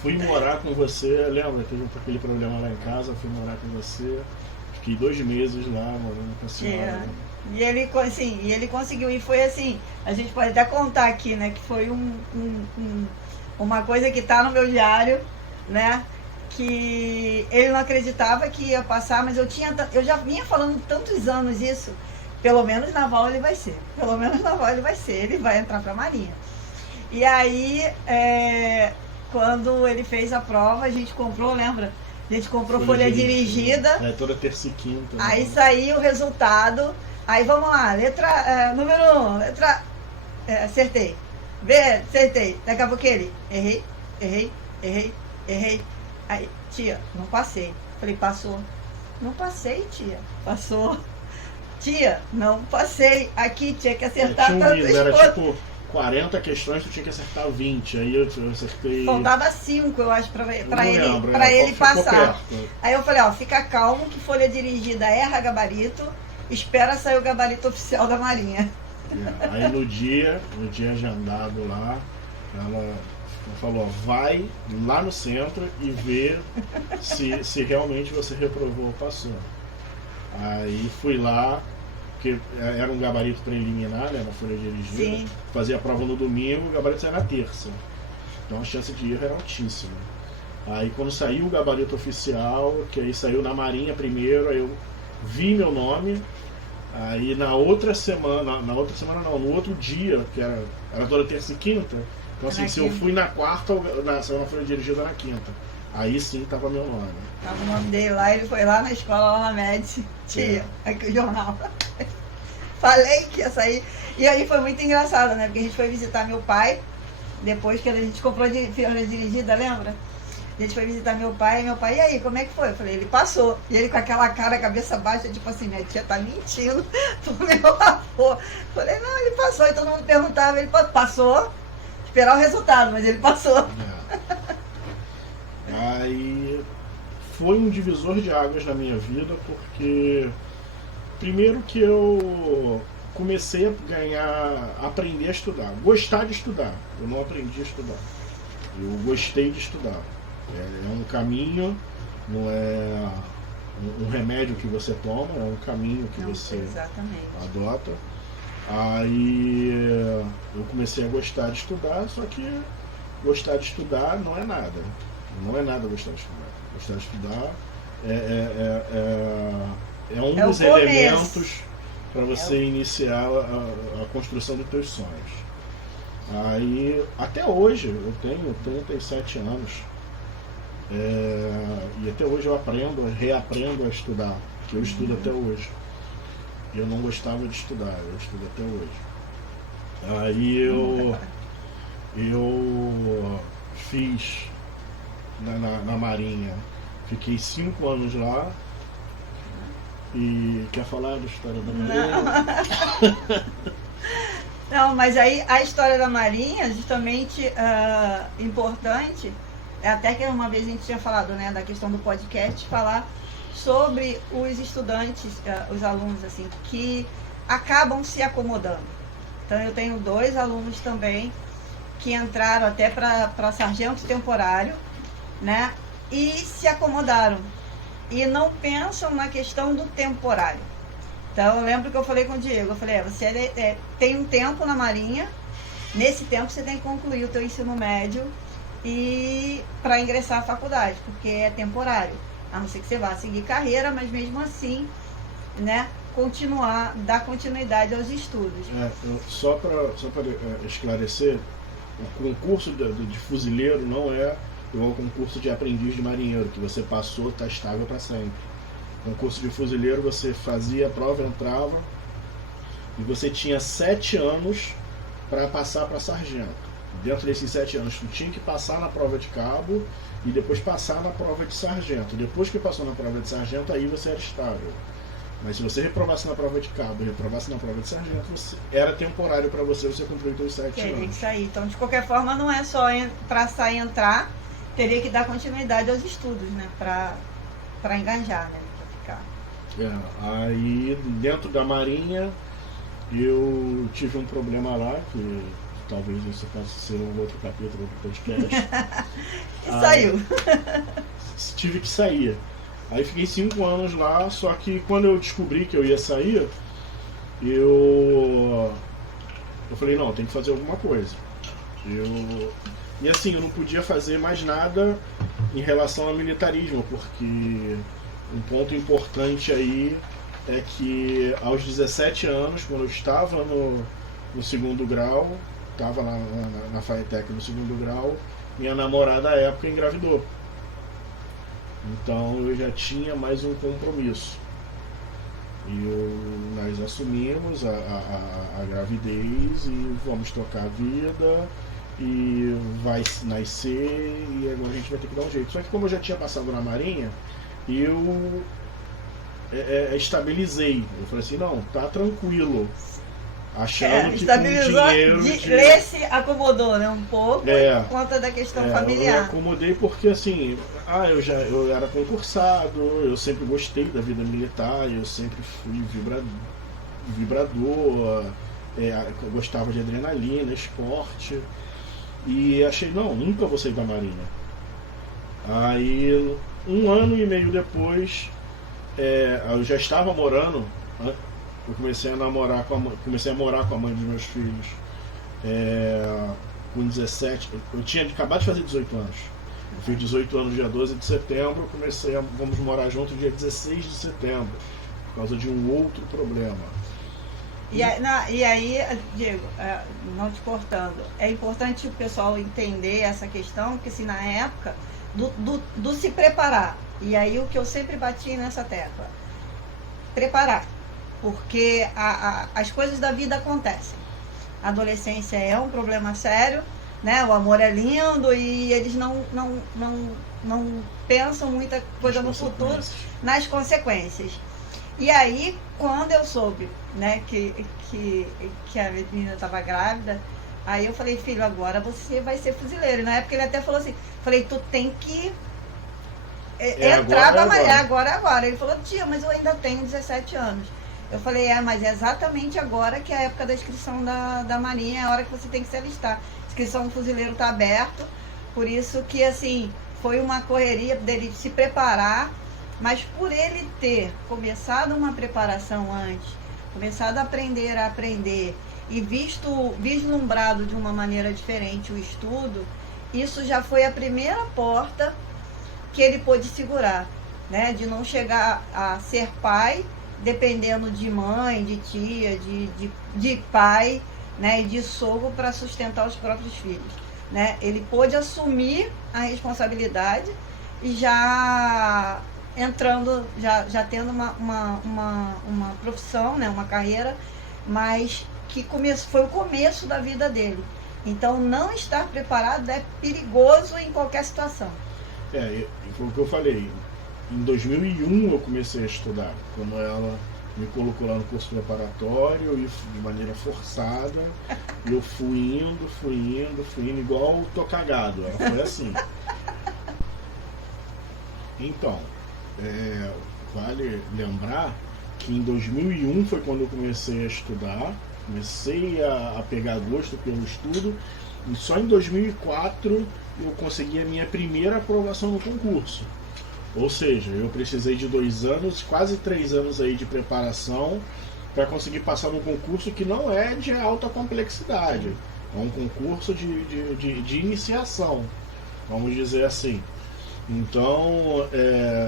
Fui morar com você, lembra? Teve aquele problema lá em casa, fui morar com você. Fiquei 2 meses lá morando com a senhora. E ele conseguiu, e foi assim, a gente pode até contar aqui, né? Que foi uma coisa que tá no meu diário, né? Que ele não acreditava que ia passar, mas eu já vinha falando tantos anos isso, pelo menos naval ele vai ser, ele vai entrar pra Marinha. E aí, quando ele fez a prova, a gente comprou, lembra? A gente comprou folha dirigida. Toda terça e quinta. Aí saiu o resultado. Aí vamos lá, número 1, acertei. Acertei. Daqui a pouco ele, errei. Aí, tia, não passei. Falei, passou. Não passei, tia. Passou. Tia, não passei. Aqui tinha que acertar tantas era tipo 40 questões, tu tinha que acertar 20. Aí eu acertei. Faltava 5, eu acho, pra ele passar. Aí eu falei, fica calmo que folha dirigida erra gabarito, espera sair o gabarito oficial da Marinha. Aí no dia agendado lá, ela falou, vai lá no centro e vê se realmente você reprovou ou passou. Aí fui lá, porque era um gabarito preliminar, né, na folha dirigida. Sim. Fazia a prova no domingo, o gabarito saía na terça. Então a chance de erro era altíssima. Aí quando saiu o gabarito oficial, que aí saiu na Marinha primeiro, aí eu vi meu nome. Aí no outro dia, que era toda terça e quinta, então assim, se eu fui na quarta, saiu na folha dirigida na quinta. Aí sim tava meu nome. Tava o nome dele lá, ele foi lá na escola, lá na Médici. Tia, aqui o jornal. Falei que ia sair. E aí foi muito engraçado, né? Porque a gente foi visitar meu pai, depois que a gente comprou folha dirigida, lembra? A gente foi visitar meu pai, e aí, como é que foi? Eu falei, ele passou. E ele com aquela cara, cabeça baixa, tipo assim, minha tia tá mentindo pro meu avô. Eu falei, não, ele passou. E todo mundo perguntava, ele passou. Esperar o resultado, mas ele passou. Aí foi um divisor de águas na minha vida, porque primeiro que eu comecei a aprender a estudar, gostar de estudar. Eu não aprendi a estudar, eu gostei de estudar. É um caminho, não é um remédio que você toma, é um caminho que você adota. Aí eu comecei a gostar de estudar, só que gostar de estudar não é nada. Não é nada gostar de estudar. Gostar de estudar é um dos elementos para você iniciar a construção dos teus sonhos. Aí, até hoje, eu tenho 37 anos. E até hoje eu reaprendo a estudar, que eu estudo até hoje. Eu não gostava de estudar, eu estudo até hoje. Aí eu fiz na Marinha, fiquei 5 anos lá. E quer falar da história da Marinha? Não, mas aí a história da Marinha, justamente importante, até que uma vez a gente tinha falado, né, da questão do podcast, falar sobre os estudantes, os alunos, assim, que acabam se acomodando. Então eu tenho 2 alunos também que entraram até para sargento temporário, né, e se acomodaram e não pensam na questão do temporário. Então eu lembro que eu falei com o Diego, eu falei, você tem um tempo na Marinha, nesse tempo você tem que concluir o teu ensino médio e para ingressar à faculdade, porque é temporário, a não ser que você vá seguir carreira, mas mesmo assim, né, dar continuidade aos estudos. Só para esclarecer, o concurso de fuzileiro não é igual ao concurso de aprendiz de marinheiro, que você passou, está estável para sempre. O concurso de fuzileiro, você fazia a prova, entrava, e você tinha 7 anos para passar para sargento. Dentro desses 7 anos, tu tinha que passar na prova de cabo e depois passar na prova de sargento. Depois que passou na prova de sargento, aí você era estável. Mas se você reprovasse na prova de cabo e reprovasse na prova de sargento, era temporário para você cumprir os seus 7 anos. Tem que sair. Então, de qualquer forma, não é só para sair e entrar, teria que dar continuidade aos estudos, né? Para engajar, né? Para ficar. Aí, dentro da Marinha, eu tive um problema lá, que talvez isso possa ser um outro capítulo do podcast. E saiu. Tive que sair. Aí fiquei 5 anos lá, só que quando eu descobri que eu ia sair, eu falei, não, tem que fazer alguma coisa. E assim, eu não podia fazer mais nada em relação ao militarismo, porque um ponto importante aí é que aos 17 anos, quando eu estava no 2º grau, estava na FAETEC no 2º grau, minha namorada à época engravidou. Então eu já tinha mais um compromisso. E nós assumimos a gravidez e vamos tocar a vida e vai nascer e agora a gente vai ter que dar um jeito. Só que como eu já tinha passado na Marinha, eu estabilizei. Eu falei assim, não, tá tranquilo. Achando que com dinheiro... Lê se acomodou, né, um pouco, por conta da questão familiar. Eu acomodei porque, assim, eu era concursado, eu sempre gostei da vida militar, eu sempre fui vibrador, gostava de adrenalina, esporte, e achei, não, nunca vou sair da Marinha. Aí, 1 ano e meio depois, eu já estava morando... Eu comecei a morar com a mãe dos meus filhos com 17. Eu tinha acabado de fazer 18 anos. Eu fiz 18 anos dia 12 de setembro. Vamos morar juntos dia 16 de setembro, por causa de um outro problema. E aí, Diego, não te cortando, é importante o pessoal entender essa questão, porque assim, na época do se preparar, e aí o que eu sempre bati nessa tecla, preparar. Porque as coisas da vida acontecem. A adolescência é um problema sério, né? O amor é lindo e eles não pensam muita coisa no futuro, nas consequências. E aí, quando eu soube, né, que a menina estava grávida, aí eu falei, filho, agora você vai ser fuzileiro. E na época ele até falou assim, falei, tu tem que entrar na Marinha, agora. Ele falou, tia, mas eu ainda tenho 17 anos. Eu falei, mas é exatamente agora que é a época da inscrição da Marinha, é a hora que você tem que se alistar. A inscrição do fuzileiro está aberta, por isso que, assim, foi uma correria dele se preparar, mas por ele ter começado uma preparação antes, começado a aprender e vislumbrado de uma maneira diferente o estudo, isso já foi a primeira porta que ele pôde segurar, né? De não chegar a ser pai, dependendo de mãe, de tia, de pai, né, e de sogro para sustentar os próprios filhos, né? Ele pôde assumir a responsabilidade e já entrando, já tendo uma profissão, né, uma carreira, mas que foi o começo da vida dele. Então, não estar preparado é perigoso em qualquer situação. Foi o que eu falei. Em 2001 eu comecei a estudar, quando ela me colocou lá no curso preparatório e de maneira forçada. E eu fui indo, igual tô cagado. Ela foi assim. Então, vale lembrar que em 2001 foi quando eu comecei a estudar, comecei a pegar gosto pelo estudo, e só em 2004 eu consegui a minha primeira aprovação no concurso. Ou seja, eu precisei de 2 anos, quase 3 anos aí de preparação para conseguir passar num concurso que não é de alta complexidade. É um concurso de iniciação, vamos dizer assim. Então,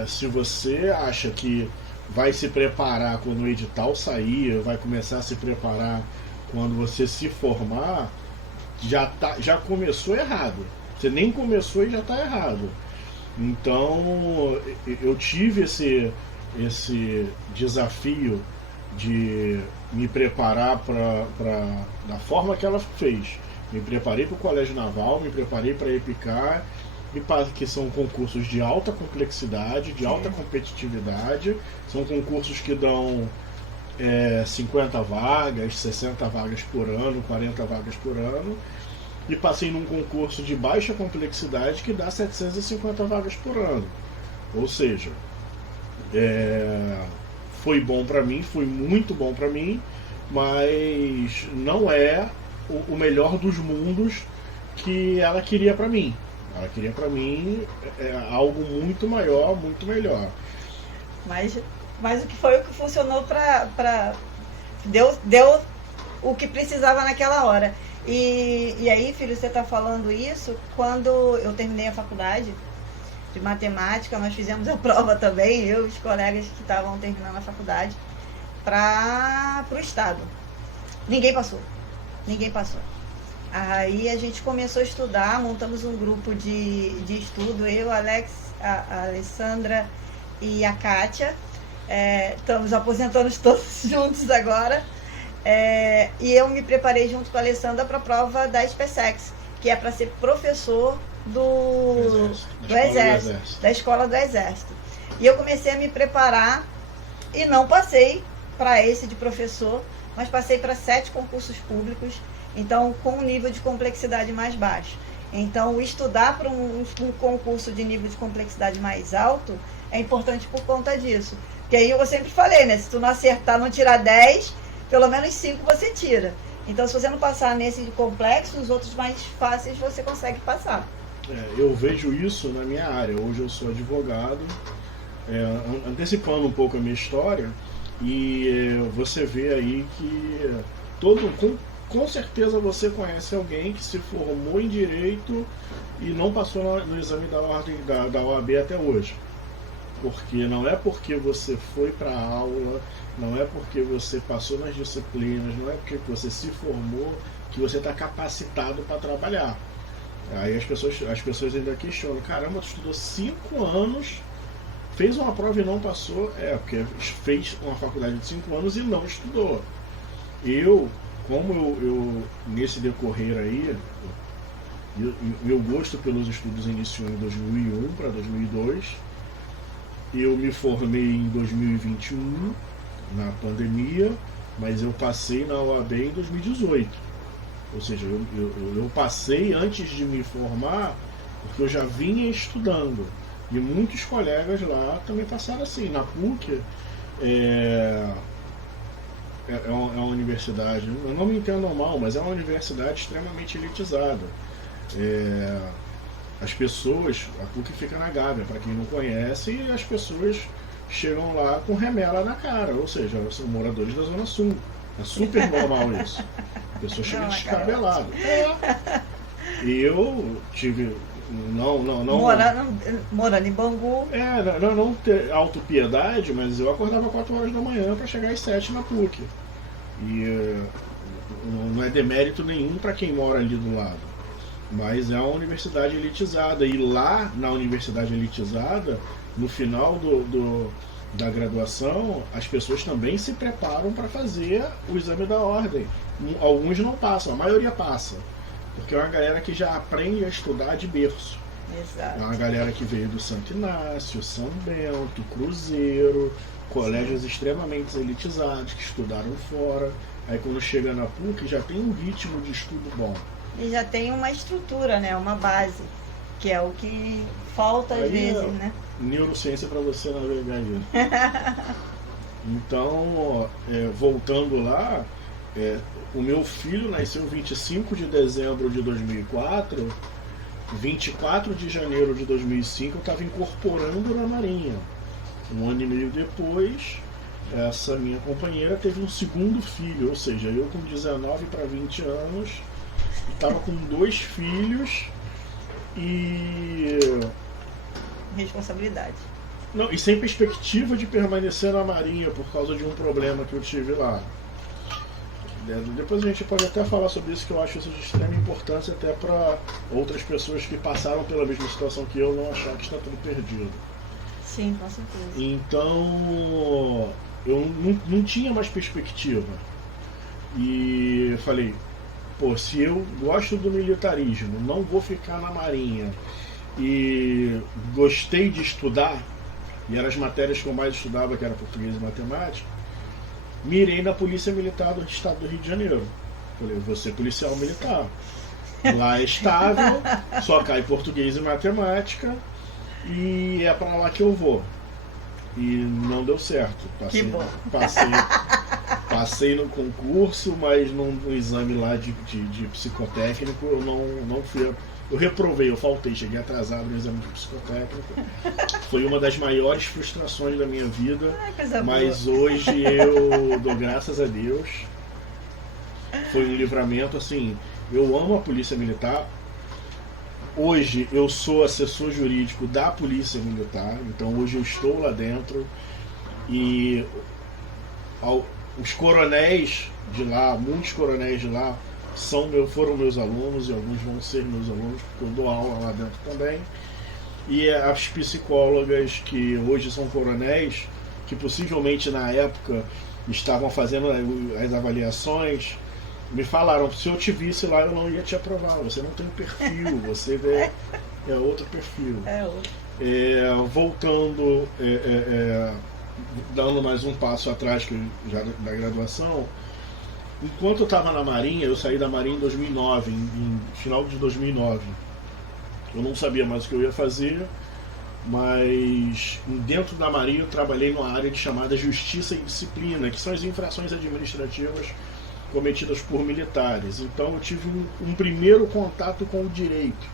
se você acha que vai se preparar quando o edital sair, vai começar a se preparar quando você se formar, já começou errado. Você nem começou e já está errado. Então, eu tive esse desafio de me preparar da forma que ela fez. Me preparei para o Colégio Naval, me preparei para a EPICAR, que são concursos de alta complexidade, de alta competitividade, são concursos que dão 50 vagas, 60 vagas por ano, 40 vagas por ano, e passei num concurso de baixa complexidade que dá 750 vagas por ano. Ou seja, foi bom para mim, foi muito bom para mim, mas não é o melhor dos mundos que ela queria para mim. Ela queria para mim algo muito maior, muito melhor. Mas o que foi o que funcionou deu o que precisava naquela hora. E aí, filho, você está falando isso, quando eu terminei a faculdade de matemática, nós fizemos a prova também, eu e os colegas que estavam terminando a faculdade, para o estado. Ninguém passou. Aí a gente começou a estudar, montamos um grupo de estudo, eu, Alex, a Alessandra e a Kátia. Estamos aposentando todos juntos agora. E eu me preparei junto com a Alessandra para a prova da SpaceX, que é para ser professor do Exército, da Escola do Exército. E eu comecei a me preparar e não passei para esse de professor, mas passei para 7 concursos públicos, então com um nível de complexidade mais baixo. Então, estudar para um concurso de nível de complexidade mais alto é importante por conta disso. Porque aí eu sempre falei, né? Se tu não acertar, não tirar 10, pelo menos 5 você tira. Então, se você não passar nesse de complexo, os outros mais fáceis você consegue passar. Eu vejo isso na minha área. Hoje eu sou advogado, antecipando um pouco a minha história, e você vê aí que com certeza você conhece alguém que se formou em Direito e não passou no exame da ordem da OAB até hoje. Porque não é porque você foi para a aula, não é porque você passou nas disciplinas, não é porque você se formou que você está capacitado para trabalhar. Aí as pessoas ainda questionam: caramba, tu estudou 5 anos, fez uma prova e não passou? Porque fez uma faculdade de 5 anos e não estudou. Como eu nesse decorrer aí, meu gosto pelos estudos iniciou em 2001 para 2002. Eu me formei em 2021, na pandemia, mas eu passei na OAB em 2018. Ou seja, eu passei antes de me formar, porque eu já vinha estudando. E muitos colegas lá também passaram assim. Na PUC é uma universidade, eu não me entendo mal, mas é uma universidade extremamente elitizada. As pessoas, a PUC fica na Gávea, para quem não conhece, e as pessoas chegam lá com remela na cara, ou seja, são moradores da Zona Sul. É super normal isso. A pessoa chega descabelada. E eu tive... Morando em Bangu. Não ter autopiedade, mas eu acordava 4 horas da manhã para chegar às 7 na PUC. E não é demérito nenhum para quem mora ali do lado. Mas é uma universidade elitizada. E lá na universidade elitizada, no final da graduação, as pessoas também se preparam para fazer o exame da ordem. Alguns não passam, a maioria passa. Porque é uma galera que já aprende a estudar de berço. Exato. É uma galera que veio do Santo Inácio, São Bento, Cruzeiro, colégios extremamente elitizados, que estudaram fora. Aí quando chega na PUC já tem um ritmo de estudo bom. E já tem uma estrutura, né? Uma base, que é o que falta às Aí, vezes, né? Neurociência para você navegar aí. Então, voltando lá, o meu filho nasceu 25 de dezembro de 2004, 24 de janeiro de 2005 eu estava incorporando na Marinha. Um ano e meio depois, essa minha companheira teve um segundo filho, ou seja, eu com 19 para 20 anos, estava com 2 filhos e... Responsabilidade. Não, e sem perspectiva de permanecer na Marinha por causa de um problema que eu tive lá. Depois a gente pode até falar sobre isso, que eu acho isso de extrema importância até para outras pessoas que passaram pela mesma situação que eu não achar que está tudo perdido. Sim, com certeza. Então, eu não tinha mais perspectiva. E falei, pô, se eu gosto do militarismo, não vou ficar na Marinha, e gostei de estudar, e eram as matérias que eu mais estudava, que era português e matemática, mirei na Polícia Militar do Estado do Rio de Janeiro. Falei, vou ser policial militar. Lá é estável, só cai português e matemática, e é pra lá que eu vou. E não deu certo. Que bom. Passei no concurso, mas no exame lá de psicotécnico eu não fui. Eu reprovei, eu faltei, cheguei atrasado no exame de psicotécnico. Foi uma das maiores frustrações da minha vida. Mas boa. Hoje eu dou graças a Deus. Foi um livramento, assim, eu amo a Polícia Militar. Hoje eu sou assessor jurídico da Polícia Militar, então hoje eu estou lá dentro. E os coronéis de lá, muitos coronéis de lá, foram meus alunos, e alguns vão ser meus alunos, porque eu dou aula lá dentro também. E as psicólogas que hoje são coronéis, que possivelmente na época estavam fazendo as avaliações, me falaram, se eu te visse lá eu não ia te aprovar, você não tem perfil, você é outro perfil. É outro. Voltando, dando mais um passo atrás já da graduação, enquanto eu estava na Marinha, eu saí da Marinha em 2009, em final de 2009. Eu não sabia mais o que eu ia fazer, mas dentro da Marinha eu trabalhei numa área de chamada Justiça e Disciplina, que são as infrações administrativas cometidas por militares. Então eu tive um primeiro contato com o direito.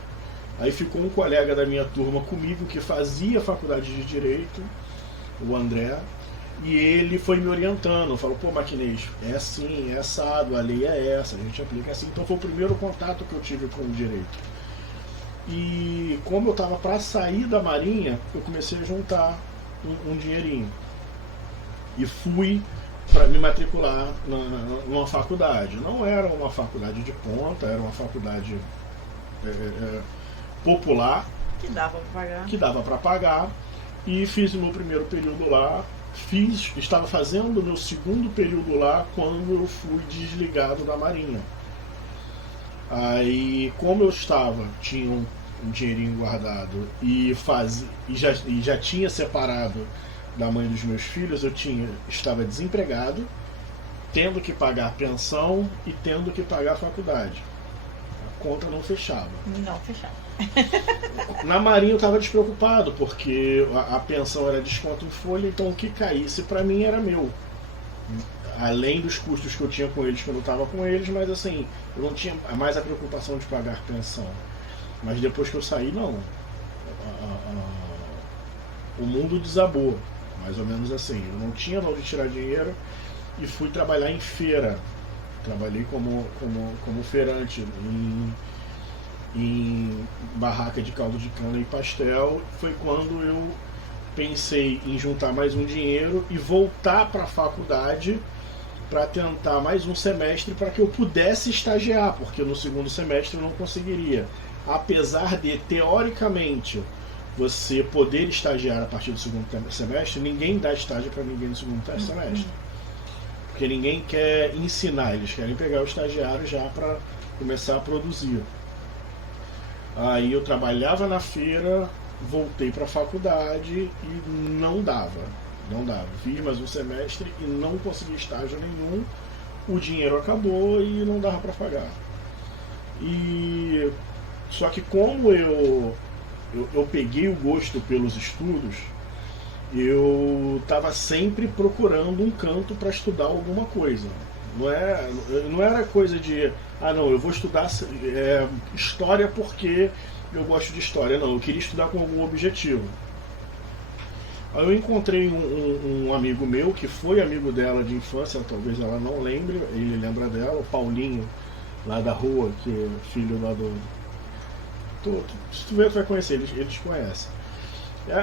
Aí ficou um colega da minha turma comigo que fazia faculdade de Direito, o André, e ele foi me orientando, falou, pô, Maquinês, é assim, é assado, a lei é essa, a gente aplica assim. Então foi o primeiro contato que eu tive com o direito. E como eu estava para sair da Marinha, eu comecei a juntar um dinheirinho. E fui para me matricular numa faculdade. Não era uma faculdade de ponta, era uma faculdade popular. Que dava para pagar. Que dava para pagar. E fiz o meu primeiro período lá. Estava fazendo o meu segundo período lá quando eu fui desligado da Marinha. Aí, como eu tinha um dinheirinho guardado e já tinha separado da mãe dos meus filhos, estava desempregado, tendo que pagar pensão e tendo que pagar a faculdade. A conta não fechava. Não fechava. Na Marinha eu estava despreocupado, porque a pensão era desconto em folha, então o que caísse para mim era meu. Além dos custos que eu tinha com eles quando eu estava com eles, mas assim, eu não tinha mais a preocupação de pagar pensão. Mas depois que eu saí, não. O mundo desabou, mais ou menos assim. Eu não tinha onde tirar dinheiro e fui trabalhar em feira. Trabalhei como feirante em barraca de caldo de cana e pastel. Foi quando eu pensei em juntar mais um dinheiro e voltar para a faculdade para tentar mais um semestre para que eu pudesse estagiar, porque no segundo semestre eu não conseguiria. Apesar de, teoricamente, você poder estagiar a partir do segundo semestre, ninguém dá estágio para ninguém no segundo semestre. Porque ninguém quer ensinar, eles querem pegar o estagiário já para começar a produzir. Aí eu trabalhava na feira, voltei para a faculdade e não dava. Não dava. Fiz mais um semestre e não consegui estágio nenhum. O dinheiro acabou e não dava para pagar. E só que como eu peguei o gosto pelos estudos, eu estava sempre procurando um canto para estudar alguma coisa. Não era coisa de, não, eu vou estudar história porque eu gosto de história. Não, eu queria estudar com algum objetivo. Aí eu encontrei um amigo meu, que foi amigo dela de infância, talvez ela não lembre, ele lembra dela, o Paulinho, lá da rua, que é filho lá do... Se tu ver, tu vai conhecer, eles conhecem.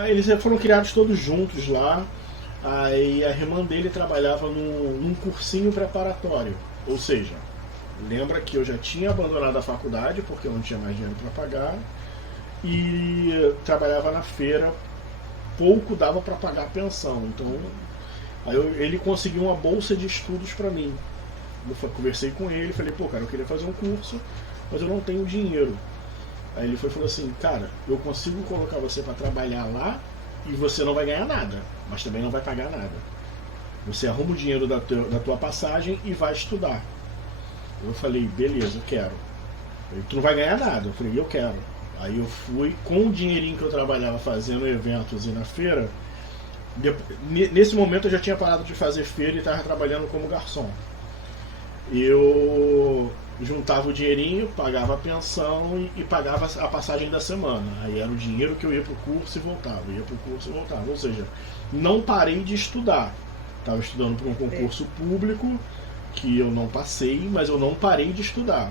Eles foram criados todos juntos lá. Aí a irmã dele trabalhava num cursinho preparatório. Ou seja, lembra que eu já tinha abandonado a faculdade porque eu não tinha mais dinheiro para pagar. E trabalhava na feira, pouco dava para pagar a pensão. Então aí ele conseguiu uma bolsa de estudos para mim. Eu conversei com ele, falei, pô, cara, eu queria fazer um curso, mas eu não tenho dinheiro. Aí ele falou assim, cara, eu consigo colocar você para trabalhar lá e você não vai ganhar nada, mas também não vai pagar nada. Você arruma o dinheiro da tua passagem e vai estudar. Eu falei, beleza, eu quero. Tu não vai ganhar nada. Eu falei, eu quero. Aí eu fui, com o dinheirinho que eu trabalhava fazendo eventos e na feira. Nesse momento eu já tinha parado de fazer feira e estava trabalhando como garçom. Eu juntava o dinheirinho, pagava a pensão e pagava a passagem da semana. Aí era o dinheiro que eu ia pro curso e voltava, Ou seja, não parei de estudar. Estava estudando para um concurso público que eu não passei, mas eu não parei de estudar.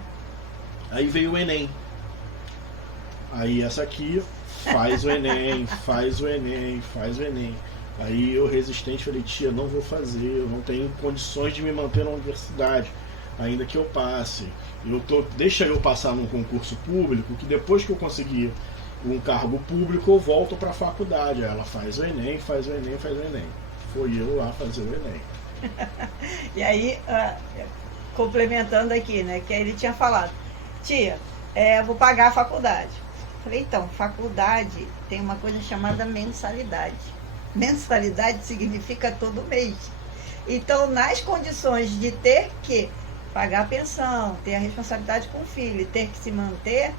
Aí veio o Enem. Aí essa aqui faz o Enem, faz o Enem. Aí eu resistente falei, tia, não vou fazer, eu não tenho condições de me manter na universidade, ainda que eu passe. Deixa eu passar num concurso público, que depois que eu conseguir um cargo público, eu volto para a faculdade. Aí ela faz o Enem. Foi eu lá fazer o Enem. E aí, complementando aqui, né, que ele tinha falado, tia, vou pagar a faculdade. Falei, então, faculdade tem uma coisa chamada mensalidade. Mensalidade significa todo mês. Então, nas condições de ter que pagar a pensão, ter a responsabilidade com o filho, ter que se manter,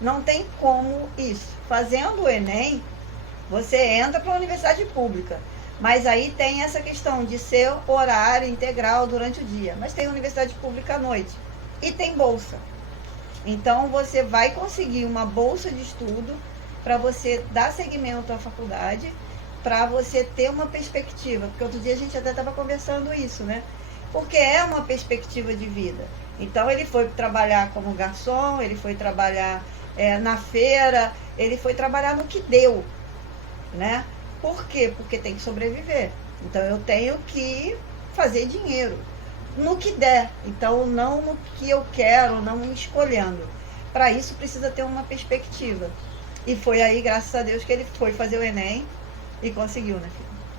não tem como isso. Fazendo o Enem, você entra para a universidade pública, mas aí tem essa questão de ser horário integral durante o dia, mas tem universidade pública à noite e tem bolsa. Então você vai conseguir uma bolsa de estudo para você dar seguimento à faculdade, para você ter uma perspectiva, porque outro dia a gente até estava conversando isso, né? Porque é uma perspectiva de vida. Então ele foi trabalhar como garçom, ele foi trabalhar na feira, ele foi trabalhar no que deu, né? Por quê? Porque tem que sobreviver. Então eu tenho que fazer dinheiro no que der. Então não no que eu quero, não me escolhendo. Para isso precisa ter uma perspectiva. E foi aí, graças a Deus, que ele foi fazer o Enem e conseguiu, né,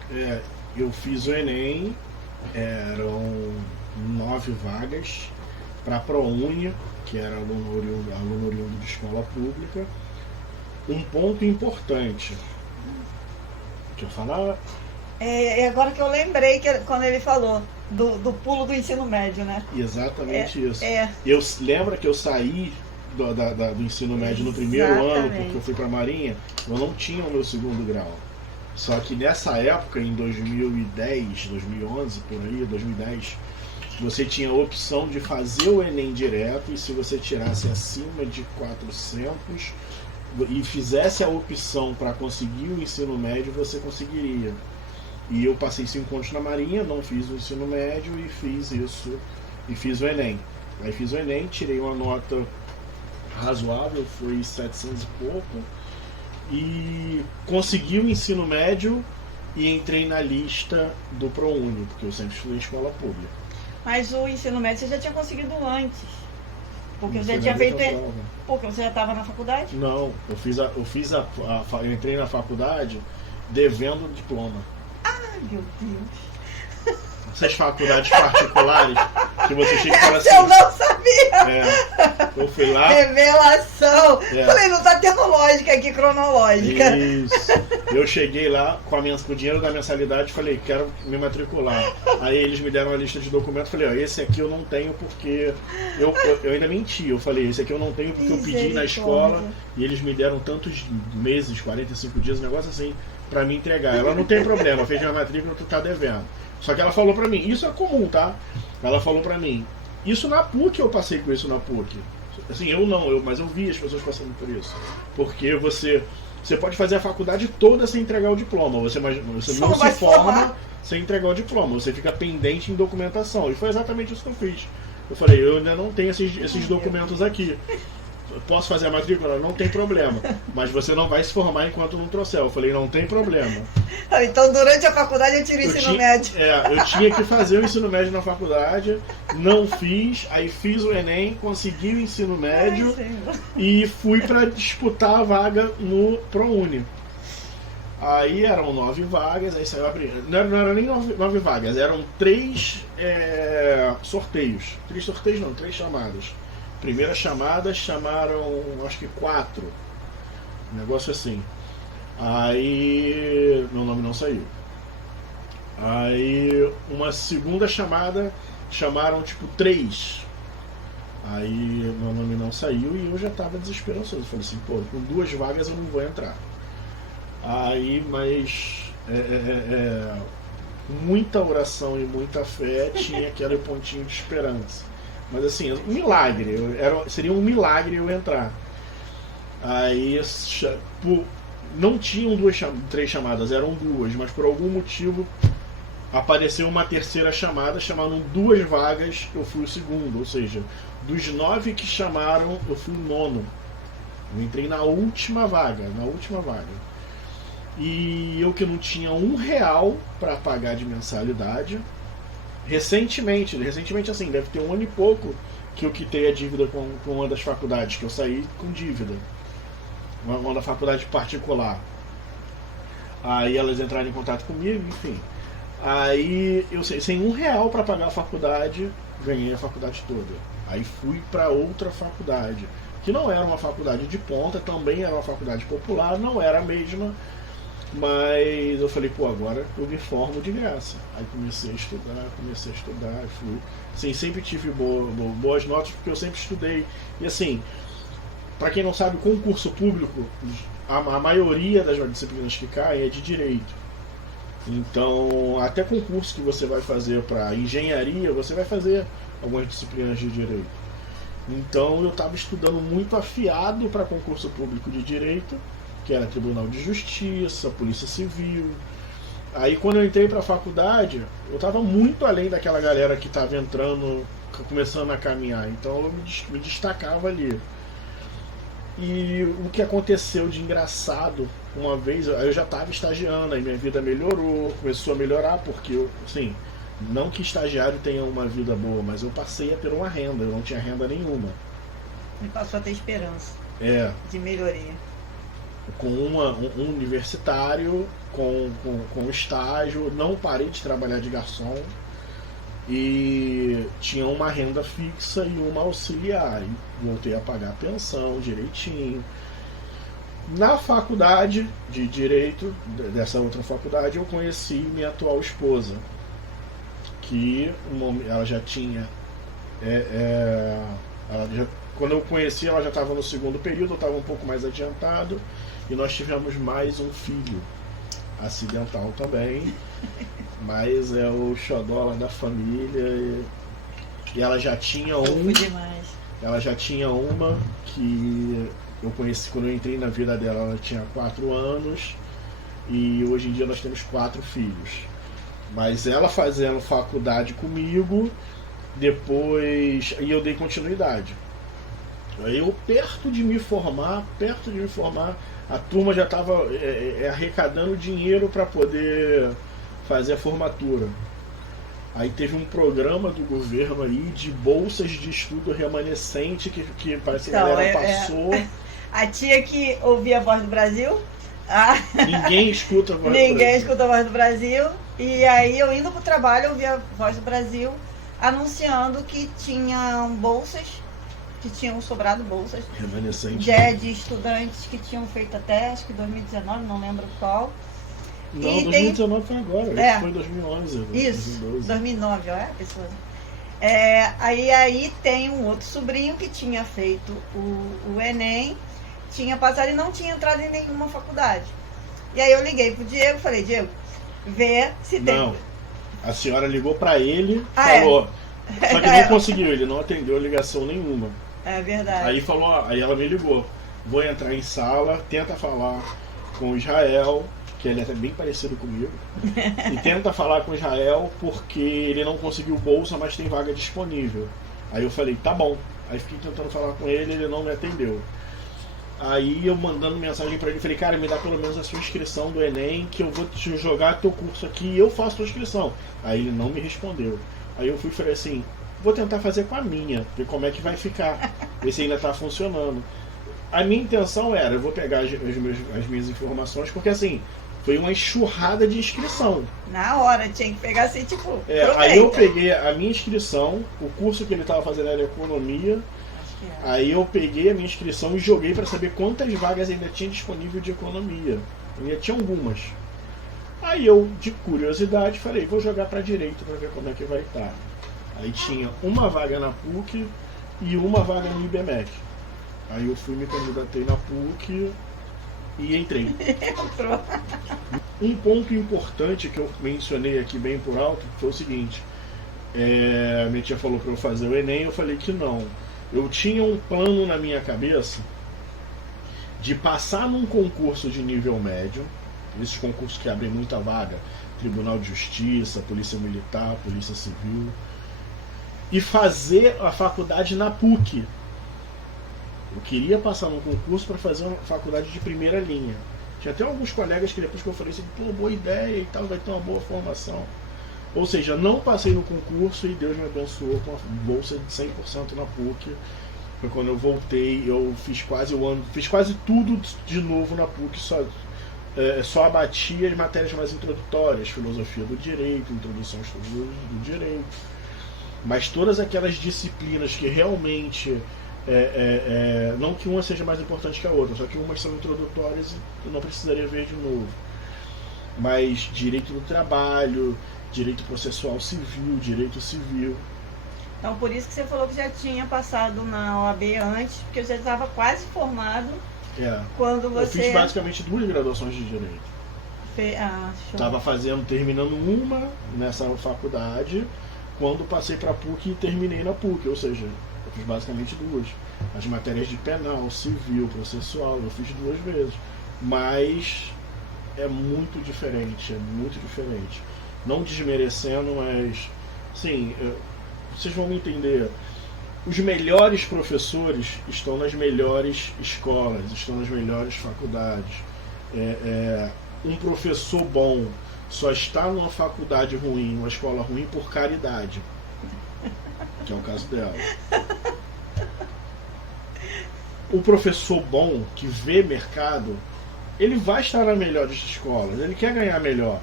filho? Eu fiz o Enem, eram 9 vagas para a ProUni, que era aluno oriundo de escola pública. Um ponto importante que eu falava... agora que eu lembrei quando ele falou do pulo do ensino médio, né? Exatamente isso. Eu lembro que eu saí do ensino médio no primeiro ano, porque eu fui para a Marinha, eu não tinha o meu segundo grau. Só que nessa época, em 2010, 2011, por aí, 2010, você tinha a opção de fazer o Enem direto, e se você tirasse acima de 400 e fizesse a opção para conseguir o ensino médio, você conseguiria. E eu passei 5 anos na Marinha, não fiz o ensino médio e fiz isso, e fiz o Enem. Aí fiz o Enem, tirei uma nota razoável, foi 700 e pouco, e consegui o ensino médio e entrei na lista do ProUni, porque eu sempre estudei em escola pública. Mas o ensino médio você já tinha conseguido antes? Porque você já tinha feito... Porque você já estava na faculdade? Não, eu entrei na faculdade devendo o diploma. Ai, meu Deus! essas faculdades particulares que você chega e fala assim... Eu não sabia! Eu fui lá... Revelação! Falei, não tá tendo lógica aqui, cronológica. Isso. Eu cheguei lá com o dinheiro da mensalidade, falei, quero me matricular. Aí eles me deram a lista de documentos, falei, ó, esse aqui eu não tenho porque... Eu ainda menti, eu falei, esse aqui eu não tenho porque eu pedi na escola e eles me deram tantos meses, 45 dias, um negócio assim, pra me entregar. Ela não tem problema, fez minha matrícula, tu tá devendo. Só que ela falou pra mim, isso é comum, tá? Ela falou pra mim, isso na PUC, eu passei com isso na PUC. Assim, mas eu vi as pessoas passando por isso. Porque você pode fazer a faculdade toda sem entregar o diploma. Você não se forma sem entregar o diploma. Você fica pendente em documentação. E foi exatamente isso que eu fiz. Eu falei, eu ainda não tenho esses documentos aqui. Posso fazer a matrícula? Não tem problema. Mas você não vai se formar enquanto não trouxer. Eu falei, não tem problema. Então, durante a faculdade, eu tiro o ensino médio. Eu tinha que fazer o ensino médio na faculdade, não fiz, aí fiz o Enem, consegui o ensino médio e fui para disputar a vaga no ProUni. Aí eram 9 vagas, aí saiu abrindo. Não era nem 9 vagas, eram 3 sorteios. 3 sorteios não, 3 chamadas. Primeira chamada chamaram, acho que 4. Um negócio assim. Aí meu nome não saiu. Aí uma segunda chamada chamaram tipo 3. Aí meu nome não saiu e eu já tava desesperançoso. Falei assim, pô, com 2 vagas eu não vou entrar. Aí, mas muita oração e muita fé tinha aquele pontinho de esperança. Mas assim, um milagre, seria um milagre eu entrar. Aí não tinham 3 chamadas, eram 2, mas por algum motivo apareceu uma terceira chamada, chamaram 2 vagas, eu fui o segundo, ou seja, dos 9 que chamaram, eu fui o 9º. Eu entrei na última vaga. E eu que não tinha R$1 para pagar de mensalidade. Recentemente assim, deve ter 1 ano e pouco que eu quitei a dívida com uma das faculdades, que eu saí com dívida. Uma da faculdade particular. Aí elas entraram em contato comigo, enfim. Aí eu sem R$1 para pagar a faculdade, ganhei a faculdade toda. Aí fui para outra faculdade, que não era uma faculdade de ponta, também era uma faculdade popular, não era a mesma. Mas eu falei, pô, agora eu me formo de graça. Aí comecei a estudar, fui. Assim, sempre tive boas notas, porque eu sempre estudei. E assim, para quem não sabe, concurso público, a maioria das disciplinas que caem é de direito. Então, até concurso que você vai fazer para engenharia, você vai fazer algumas disciplinas de direito. Então, eu estava estudando muito afiado para concurso público de direito, que era Tribunal de Justiça, Polícia Civil. Aí quando eu entrei para a faculdade, eu estava muito além daquela galera que estava entrando, começando a caminhar. Então eu me destacava ali. E o que aconteceu de engraçado, uma vez, eu já estava estagiando, aí minha vida melhorou, começou a melhorar, porque eu, assim, não que estagiário tenha uma vida boa, mas eu passei a ter uma renda, eu não tinha renda nenhuma. E passou a ter esperança de melhoria. Com um universitário, com estágio, não parei de trabalhar de garçom e tinha uma renda fixa e uma auxiliar. E voltei a pagar a pensão direitinho. Na faculdade de Direito, dessa outra faculdade, eu conheci minha atual esposa, que ela já tinha... quando eu conheci, ela já estava no 2º período, eu estava um pouco mais adiantado, e nós tivemos mais um filho, acidental também, mas é o xodó da família, e ela já tinha uma que eu conheci quando eu entrei na vida dela, ela tinha 4 anos, e hoje em dia nós temos 4 filhos. Mas ela fazendo faculdade comigo, depois, e eu dei continuidade. Eu perto de me formar, a turma já estava arrecadando dinheiro para poder fazer a formatura. Aí teve um programa do governo aí de bolsas de estudo remanescente que parece que a galera passou. A tia que ouvia a Voz do Brasil. Ninguém escuta a Voz do Brasil. Ninguém escuta a Voz do Brasil. E aí eu indo pro trabalho, eu vi a Voz do Brasil anunciando que tinham bolsas, que tinham sobrado bolsas Remanescente. de estudantes que tinham feito até, acho que 2019, não lembro qual. Não, E 2019 foi agora, É. isso foi 2011. Isso, 2012. 2009, ó, a pessoa. Aí tem um outro sobrinho que tinha feito o Enem, tinha passado e não tinha entrado em nenhuma faculdade. E aí eu liguei pro Diego, falei, Diego, vê se tem. Não, a senhora ligou pra ele, Ah, falou. Só que É. não conseguiu, ele não atendeu ligação nenhuma. É verdade. Aí falou, ó, aí ela me ligou, vou entrar em sala, tenta falar com o Israel, que ele é até bem parecido comigo, e tenta falar com o Israel porque ele não conseguiu bolsa, mas tem vaga disponível. Aí eu falei, tá bom. Aí fiquei tentando falar com ele não me atendeu. Aí eu mandando mensagem pra ele, falei, cara, me dá pelo menos a sua inscrição do Enem, que eu vou te jogar teu curso aqui e eu faço a tua inscrição. Aí ele não me respondeu. Aí eu fui e falei assim, vou tentar fazer com a minha, ver como é que vai ficar, ver se ainda tá funcionando. A minha intenção era, eu vou pegar as minhas informações, porque assim, foi uma enxurrada de inscrição. Na hora, tinha que pegar assim, tipo, Aí eu peguei a minha inscrição, o curso que ele estava fazendo era economia. Acho que é. Aí eu peguei a minha inscrição e joguei para saber quantas vagas ainda tinha disponível de economia. Ainda tinha algumas. Aí eu, de curiosidade, falei, vou jogar para direito para ver como é que vai estar. Aí tinha uma vaga na PUC e uma vaga no IBMEC. Aí eu fui, me candidatei na PUC e entrei. Pronto. Um ponto importante que eu mencionei aqui bem por alto foi o seguinte. Minha tia falou para eu fazer o Enem, eu falei que não. Eu tinha um plano na minha cabeça de passar num concurso de nível médio, esses concursos que abrem muita vaga, Tribunal de Justiça, Polícia Militar, Polícia Civil, e fazer a faculdade na PUC. Eu queria passar num concurso para fazer uma faculdade de primeira linha. Tinha até alguns colegas que depois que eu falei assim, pô, boa ideia e tal, vai ter uma boa formação. Ou seja, não passei no concurso e Deus me abençoou com a bolsa de 100% na PUC. Foi quando eu voltei, eu fiz quase o ano, fiz quase tudo de novo na PUC, só abati as matérias mais introdutórias, filosofia do direito, introdução aos estudos do direito. Mas todas aquelas disciplinas que realmente, não que uma seja mais importante que a outra, só que umas são introdutórias e eu não precisaria ver de novo. Mas direito do trabalho, direito processual civil, direito civil. Então, por isso que você falou que já tinha passado na OAB antes, porque você estava quase formado quando você... Eu fiz basicamente 2 graduações de direito. Show. Estava terminando uma nessa faculdade, quando passei para a PUC e terminei na PUC, ou seja, eu fiz basicamente 2. As matérias de penal, civil, processual, eu fiz 2 vezes. Mas é muito diferente, Não desmerecendo, mas sim, vocês vão me entender. Os melhores professores estão nas melhores escolas, estão nas melhores faculdades. Um professor bom só está numa faculdade ruim, numa escola ruim, por caridade. Que é o caso dela. O professor bom, que vê mercado, ele vai estar nas melhores escolas, ele quer ganhar melhor.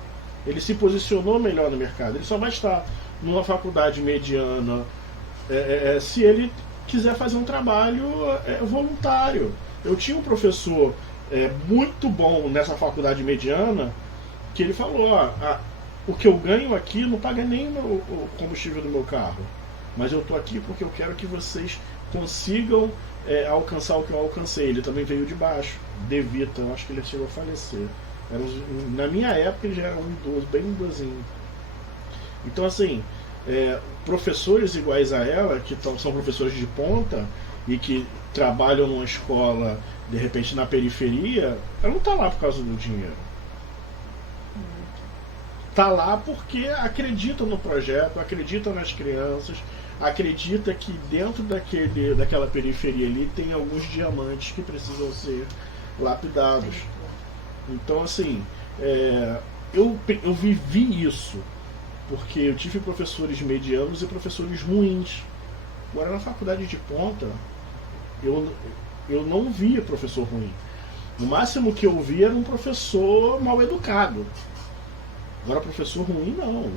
Ele se posicionou melhor no mercado. Ele só vai estar numa faculdade mediana se ele quiser fazer um trabalho voluntário. Eu tinha um professor muito bom nessa faculdade mediana que ele falou, o que eu ganho aqui não paga nem o combustível do meu carro, mas eu estou aqui porque eu quero que vocês consigam alcançar o que eu alcancei. Ele também veio de baixo, De Vita, eu acho que ele chegou a falecer. Na minha época ele já era um idoso, bem idosinho. Então assim, professores iguais a ela, que são professores de ponta e que trabalham numa escola de repente na periferia, ela não está lá por causa do dinheiro. Está lá porque acredita no projeto, acredita nas crianças, acredita que dentro daquela periferia ali tem alguns diamantes que precisam ser lapidados. Então assim, eu vivi isso, porque eu tive professores medianos e professores ruins. Agora na faculdade de ponta, eu não via professor ruim. O máximo que eu via era um professor mal educado. Agora, professor ruim, não.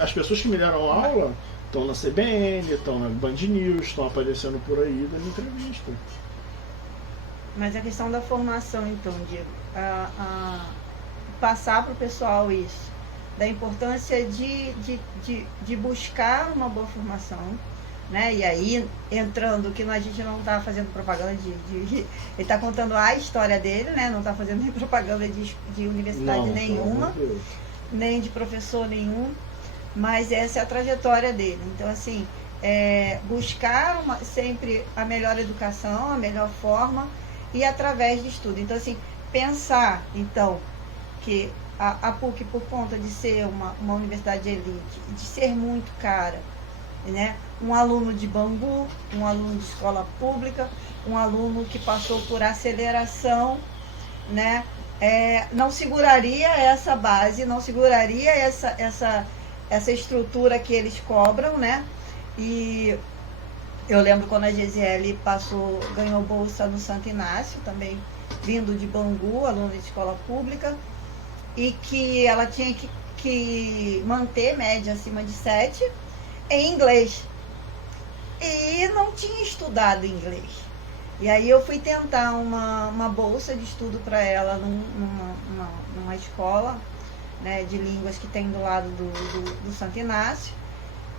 As pessoas que me deram aula estão na CBN, estão na Band News, estão aparecendo por aí dando entrevista. Mas a questão da formação, então, Diego, passar para o pessoal isso, da importância de buscar uma boa formação, né? E aí, entrando, que a gente não está fazendo propaganda ele está contando a história dele, né? Não está fazendo nem propaganda de universidade nenhuma, nem de professor nenhum, mas essa é a trajetória dele. Então, assim, buscar sempre a melhor educação, a melhor forma, e através de estudo. Então, assim, pensar, então, que a PUC, por conta de ser uma universidade de elite, de ser muito cara, né? Um aluno de Bangu, um aluno de escola pública, um aluno que passou por aceleração, né? Não seguraria essa base, não seguraria essa estrutura que eles cobram, né? E eu lembro quando a Gisele ganhou bolsa no Santo Inácio, também vindo de Bangu, aluna de escola pública, e que ela tinha que manter média acima de 7 em inglês. E não tinha estudado inglês. E aí eu fui tentar uma bolsa de estudo para ela numa escola, né, de línguas que tem do lado do Santo Inácio.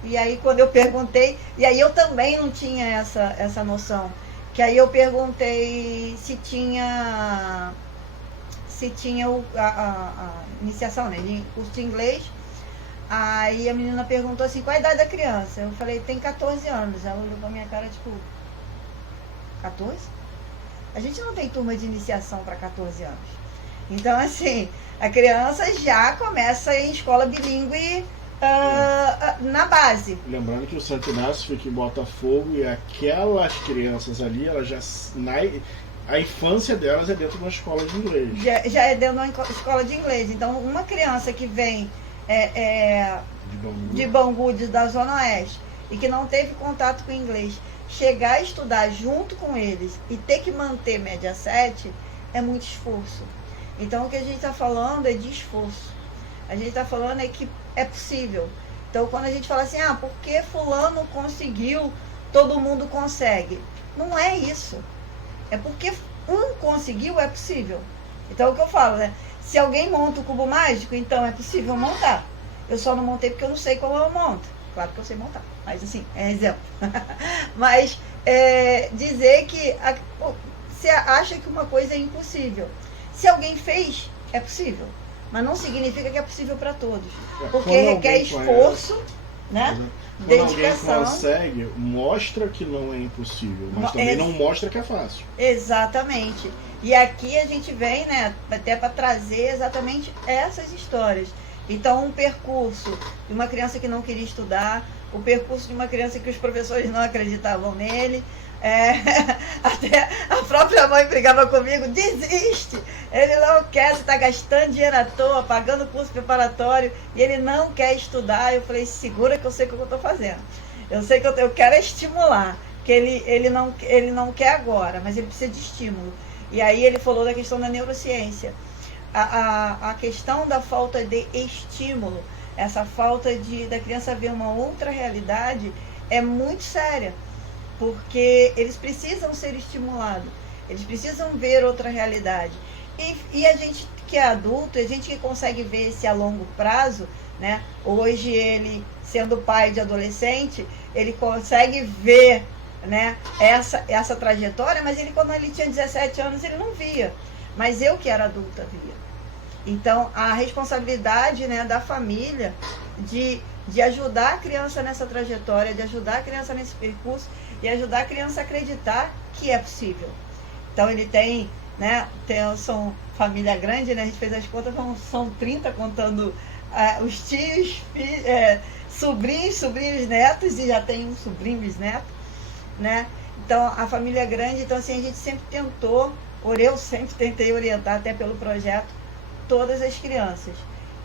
E aí quando eu perguntei, e aí eu também não tinha essa noção, que aí eu perguntei se tinha a iniciação, né, de curso de inglês. Aí a menina perguntou assim, qual a idade da criança? Eu falei, tem 14 anos. Ela olhou pra minha cara, tipo, 14? A gente não tem turma de iniciação para 14 anos. Então, assim, a criança já começa em escola bilíngue na base. Lembrando que o Santo Inácio fica em Botafogo e aquelas crianças ali, elas já... A infância delas é dentro de uma escola de inglês. Já é dentro de uma escola de inglês. Então, uma criança que vem de Bangu, da Zona Oeste, e que não teve contato com o inglês, chegar a estudar junto com eles e ter que manter média 7 é muito esforço. Então, o que a gente está falando é de esforço. A gente está falando é que é possível. Então, quando a gente fala assim, por que fulano conseguiu, todo mundo consegue? Não é isso. É porque um conseguiu, é possível. Então, é o que eu falo, né? Se alguém monta o cubo mágico, então é possível montar. Eu só não montei porque eu não sei como eu monto. Claro que eu sei montar, mas assim, é exemplo. Mas dizer que você acha que uma coisa é impossível. Se alguém fez, é possível. Mas não significa que é possível para todos. Porque requer esforço, né? Quando Dedicação. alguém consegue, mostra que não é impossível, mas também não mostra que é fácil. Exatamente. E aqui a gente vem, né, até para trazer exatamente essas histórias. Então, um percurso de uma criança que não queria estudar, o percurso de uma criança que os professores não acreditavam nele, até a própria mãe brigava comigo, desiste, ele não quer, você está gastando dinheiro à toa, pagando curso preparatório, e ele não quer estudar. Eu falei, segura que eu sei o que eu estou fazendo. Eu sei que eu quero estimular, que ele não quer agora, mas ele precisa de estímulo. E aí ele falou da questão da neurociência. A questão da falta de estímulo, essa falta da criança ver uma outra realidade é muito séria, porque eles precisam ser estimulados, eles precisam ver outra realidade. E a gente que é adulto, a gente que consegue ver esse a longo prazo, né? Hoje ele, sendo pai de adolescente, ele consegue ver, né, essa trajetória, mas quando ele tinha 17 anos ele não via, mas eu que era adulta via. Então a responsabilidade, né, da família de ajudar a criança nessa trajetória, de ajudar a criança nesse percurso e ajudar a criança a acreditar que é possível. Então ele tem, né, são família grande, né, a gente fez as contas, são 30 contando os tios, sobrinhos, netos, e já tem um sobrinho bisneto, né? Então a família é grande, então assim, a gente sempre tentou, eu sempre tentei orientar, até pelo projeto, todas as crianças.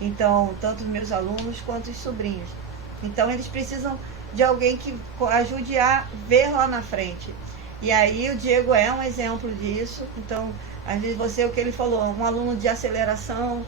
Então, tanto os meus alunos quanto os sobrinhos. Então eles precisam de alguém que ajude a ver lá na frente. E aí o Diego é um exemplo disso. Então, às vezes o que ele falou, um aluno de aceleração,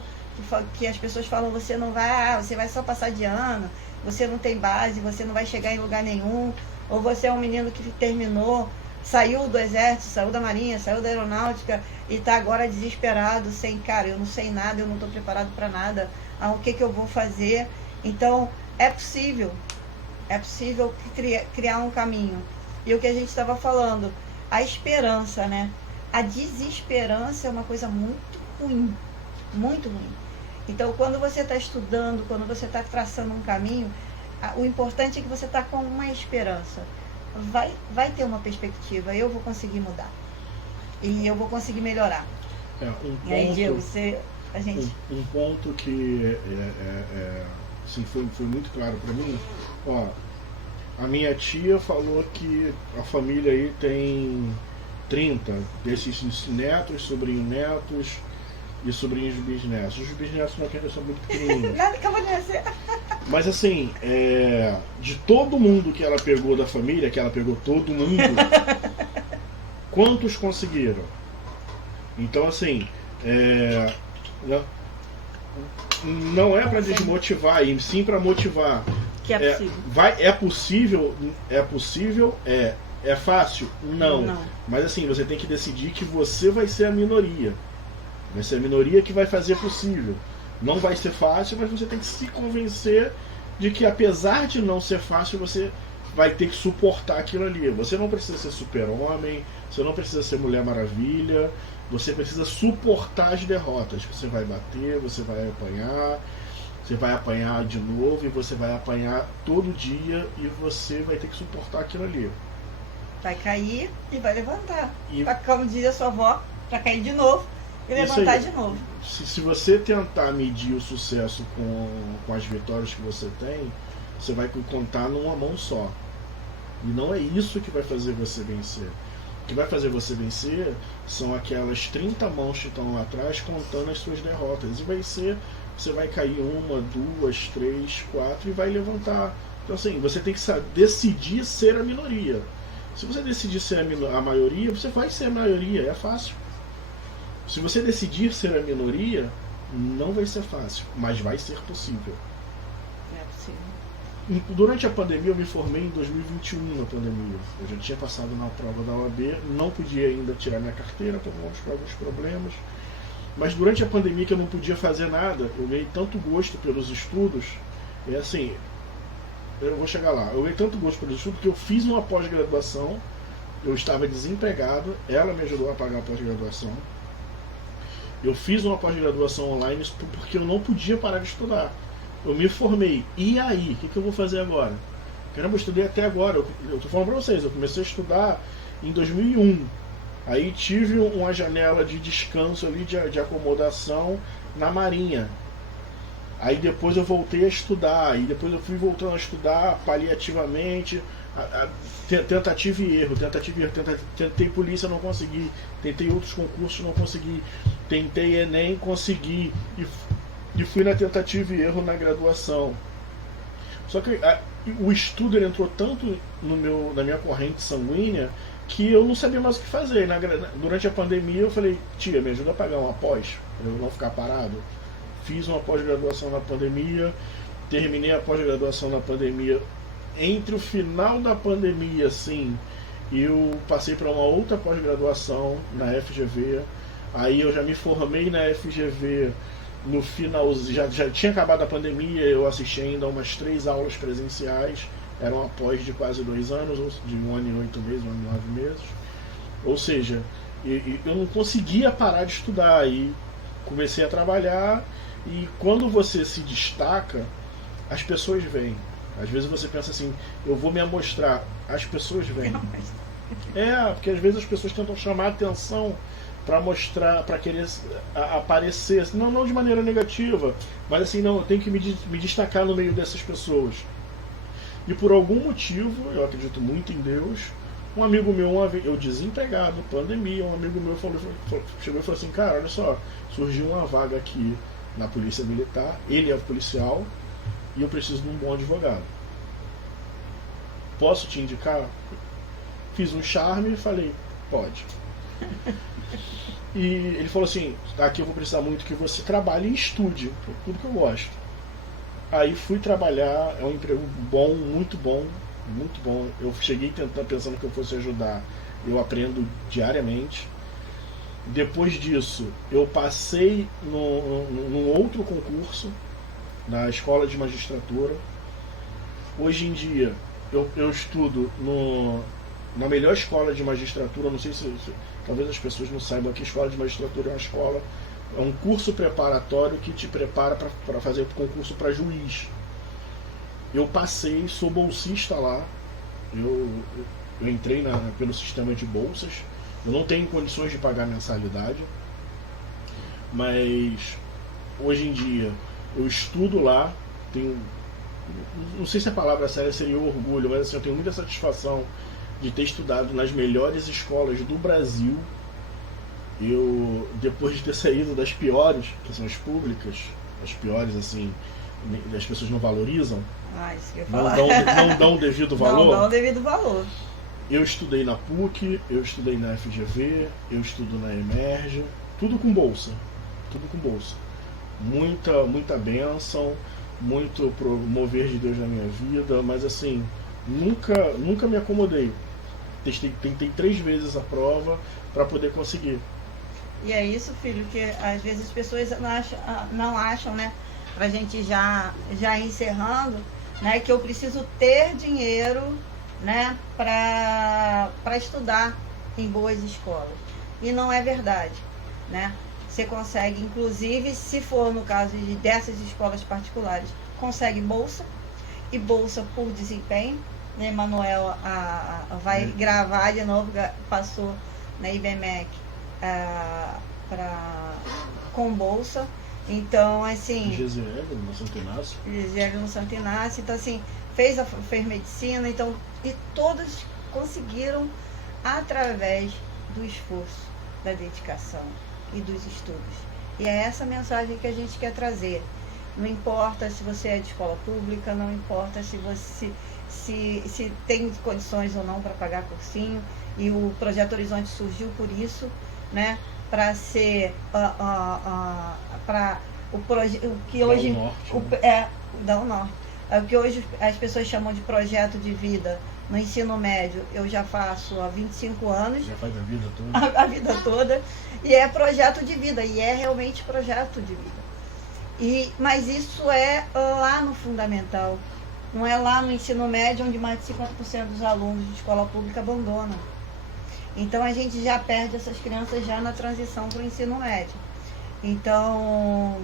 que as pessoas falam, você não vai, você vai só passar de ano, você não tem base, você não vai chegar em lugar nenhum, ou você é um menino que terminou, saiu do exército, saiu da marinha, saiu da aeronáutica e está agora desesperado, sem, cara, eu não sei nada, eu não estou preparado para nada, o que eu vou fazer? Então, é possível criar um caminho. E o que a gente estava falando, a esperança, né? A desesperança é uma coisa muito ruim, muito ruim. Então, quando você está estudando, quando você está traçando um caminho, o importante é que você está com uma esperança. Vai ter uma perspectiva, eu vou conseguir mudar. E eu vou conseguir melhorar. Um aí, ponto, Diego, a gente... um ponto que assim, foi muito claro para mim, ó, a minha tia falou que a família aí tem 30 desses netos, sobrinhos netos e sobrinhos bisnetos. Os bisnetos não são muito pequenininhos. Nada que eu vou dizer. Mas assim, de todo mundo que ela pegou da família, que ela pegou todo mundo, quantos conseguiram? Então assim, não é para desmotivar, e sim para motivar. Que é possível. É possível? É fácil? Não. Mas assim, você tem que decidir que você vai ser a minoria. Vai ser a minoria que vai fazer possível. Não vai ser fácil, mas você tem que se convencer de que, apesar de não ser fácil, você vai ter que suportar aquilo ali. Você não precisa ser super-homem, você não precisa ser Mulher Maravilha, você precisa suportar as derrotas. Você vai bater, você vai apanhar de novo, e você vai apanhar todo dia, e você vai ter que suportar aquilo ali. Vai cair e vai levantar. Como diz a sua avó, para cair de novo e levantar de novo. Se você tentar medir o sucesso com as vitórias que você tem, você vai contar numa mão só. E não é isso que vai fazer você vencer. O que vai fazer você vencer são aquelas 30 mãos que estão lá atrás contando as suas derrotas. E você vai cair 1, 2, 3, 4 e vai levantar. Então assim, você tem que decidir ser a minoria. Se você decidir ser a maioria, você vai ser a maioria, é fácil. Se você decidir ser a minoria, não vai ser fácil, mas vai ser possível. É possível. Durante a pandemia, eu me formei em 2021 na pandemia. Eu já tinha passado na prova da OAB, não podia ainda tirar minha carteira por alguns problemas. Mas durante a pandemia, que eu não podia fazer nada, eu ganhei tanto gosto pelos estudos. É assim, eu vou chegar lá. Eu ganhei tanto gosto pelos estudos que eu fiz uma pós-graduação. Eu estava desempregado, ela me ajudou a pagar a pós-graduação. Eu fiz uma pós-graduação online porque eu não podia parar de estudar. Eu me formei. E aí? O que eu vou fazer agora? Caramba, eu estudei até agora. Eu tô falando pra vocês, eu comecei a estudar em 2001. Aí tive uma janela de descanso ali, de acomodação na Marinha. Aí depois eu voltei a estudar. Aí depois eu fui voltando a estudar paliativamente. Tentativa e erro. Tentei polícia, não consegui. Tentei outros concursos, não consegui. Tentei Enem, consegui. E fui na tentativa e erro na graduação. Só que o estudo ele entrou tanto na minha corrente sanguínea que eu não sabia mais o que fazer. Durante a pandemia eu falei, tia, me ajuda a pagar uma pós, para eu não ficar parado. Fiz uma pós-graduação na pandemia, terminei a pós-graduação na pandemia. Entre o final da pandemia, assim, eu passei para uma outra pós-graduação na FGV. Aí eu já me formei na FGV no final, já tinha acabado a pandemia, eu assisti ainda umas 3 aulas presenciais. Era uma pós de quase 2 anos, de 1 ano e 8 meses, 1 ano e 9 meses. Ou seja, eu não conseguia parar de estudar. Aí comecei a trabalhar, e quando você se destaca, as pessoas vêm. Às vezes você pensa assim, eu vou me amostrar, as pessoas vêm. Porque às vezes as pessoas tentam chamar a atenção para mostrar, para querer aparecer, não de maneira negativa, mas assim, não, eu tenho que me destacar no meio dessas pessoas. E por algum motivo, eu acredito muito em Deus, um amigo meu, eu desempregado, pandemia, um amigo meu chegou e falou assim, cara, olha só, surgiu uma vaga aqui na Polícia Militar, ele é policial, e eu preciso de um bom advogado. Posso te indicar? Fiz um charme e falei, pode. E ele falou assim, aqui eu vou precisar muito que você trabalhe e estude, tudo que eu gosto. Aí fui trabalhar, é um emprego bom, muito bom, muito bom. Eu cheguei tentando, pensando que eu fosse ajudar, eu aprendo diariamente. Depois disso, eu passei num outro concurso, na escola de magistratura. Hoje em dia, eu estudo na melhor escola de magistratura, não sei se talvez as pessoas não saibam que a escola de magistratura é uma escola, é um curso preparatório que te prepara para fazer o concurso para juiz. Eu passei, sou bolsista lá, eu entrei pelo sistema de bolsas, eu não tenho condições de pagar mensalidade, mas hoje em dia eu estudo lá, tenho, não sei se a palavra séria seria orgulho, mas assim, eu tenho muita satisfação de ter estudado nas melhores escolas do Brasil. Eu, depois de ter saído das piores, que são as públicas, as piores assim, as pessoas não valorizam, Isso que eu ia não falar. não dão o devido valor. Não dão o devido valor. Eu estudei na PUC, eu estudei na FGV, eu estudo na Emerge, tudo com bolsa. Tudo com bolsa. Muita bênção, muito mover de Deus na minha vida, mas assim, nunca me acomodei. Tentei 3 vezes a prova para poder conseguir. E é isso, filho, que às vezes as pessoas não acham, né? Pra gente já encerrando, né? Que eu preciso ter dinheiro, né? Pra estudar em boas escolas. E não é verdade, né? Você consegue, inclusive, se for no caso dessas escolas particulares, consegue bolsa, e bolsa por desempenho. Né? Manuel vai gravar de novo, passou na IBMEC com bolsa. Então, assim... Gesiego no Santo Inácio. Gesiego no Santo Inácio. Então, assim, fez medicina. Então, e todos conseguiram através do esforço, da dedicação e dos estudos. E é essa mensagem que a gente quer trazer. Não importa se você é de escola pública, não importa se você se tem condições ou não para pagar cursinho. E o Projeto Horizonte surgiu por isso, né? Para ser para o que hoje dá o norte. O que hoje as pessoas chamam de projeto de vida no ensino médio, eu já faço há 25 anos. Já faz a vida toda? A vida toda. E é projeto de vida, e é realmente projeto de vida. Mas isso é lá no fundamental. Não é lá no ensino médio, onde mais de 50% dos alunos de escola pública abandonam. Então a gente já perde essas crianças já na transição para o ensino médio. Então,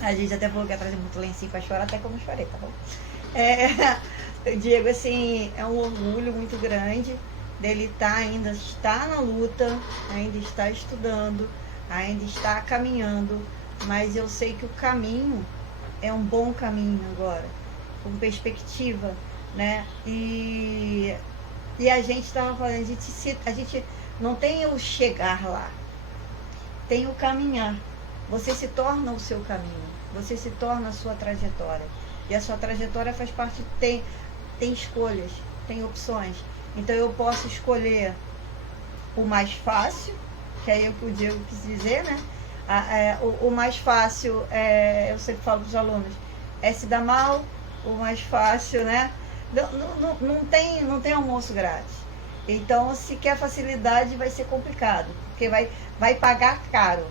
a gente até falou que ia trazer muito lencinho para chorar, até como eu chorei, tá bom? Diego, assim, é um orgulho muito grande dele ainda está na luta, ainda está estudando, ainda está caminhando, mas eu sei que o caminho é um bom caminho agora, com perspectiva, né? E a gente estava falando, a gente não tem o chegar lá, tem o caminhar. Você se torna o seu caminho, você se torna a sua trajetória. E a sua trajetória faz parte, tem escolhas, tem opções. Então eu posso escolher o mais fácil, que é o que o Diego quis dizer, né? O mais fácil, eu sempre falo para os alunos, é se dar mal, o mais fácil, né? Não tem almoço grátis. Então, se quer facilidade, vai ser complicado, porque vai pagar caro,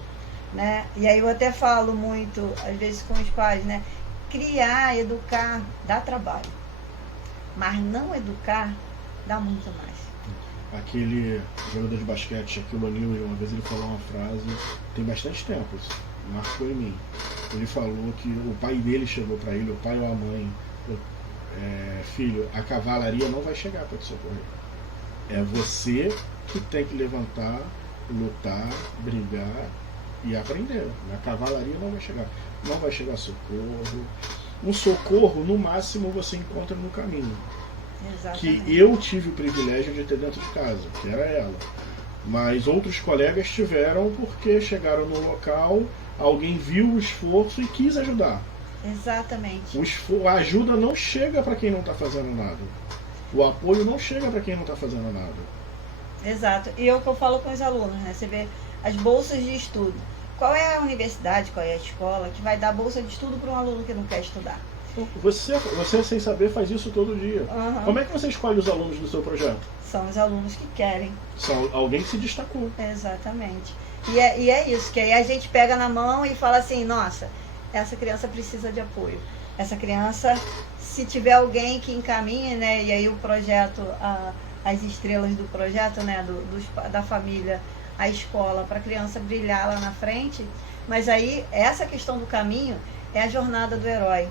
né? E aí eu até falo muito, às vezes com os pais, né? Criar, educar, dá trabalho. Mas não educar, dá muito mais. Aquele jogador de basquete, Shaquille O'Neal, uma vez ele falou uma frase, tem bastante tempo, marcou em mim. Ele falou que o pai dele chegou para ele, o pai ou a mãe, filho, a cavalaria não vai chegar para te socorrer. É você que tem que levantar, lutar, brigar e aprender. A cavalaria não vai chegar. Não vai chegar socorro. Um socorro, no máximo, você encontra no caminho. Exatamente. Que eu tive o privilégio de ter dentro de casa, que era ela. Mas outros colegas tiveram porque chegaram no local, alguém viu o esforço e quis ajudar. Exatamente. A ajuda não chega para quem não está fazendo nada. O apoio não chega para quem não está fazendo nada. Exato. E é o que eu falo com os alunos, né? Você vê as bolsas de estudo. Qual é a universidade, qual é a escola que vai dar bolsa de estudo para um aluno que não quer estudar? Você, sem saber, faz isso todo dia. Uhum. Como é que você escolhe os alunos do seu projeto? São os alunos que querem. São alguém que se destacou. Exatamente. E é isso, que aí a gente pega na mão e fala assim, nossa, essa criança precisa de apoio. Essa criança, se tiver alguém que encaminhe, né, e aí o projeto, as estrelas do projeto, né, da família, a escola, para a criança brilhar lá na frente, mas aí essa questão do caminho é a jornada do herói,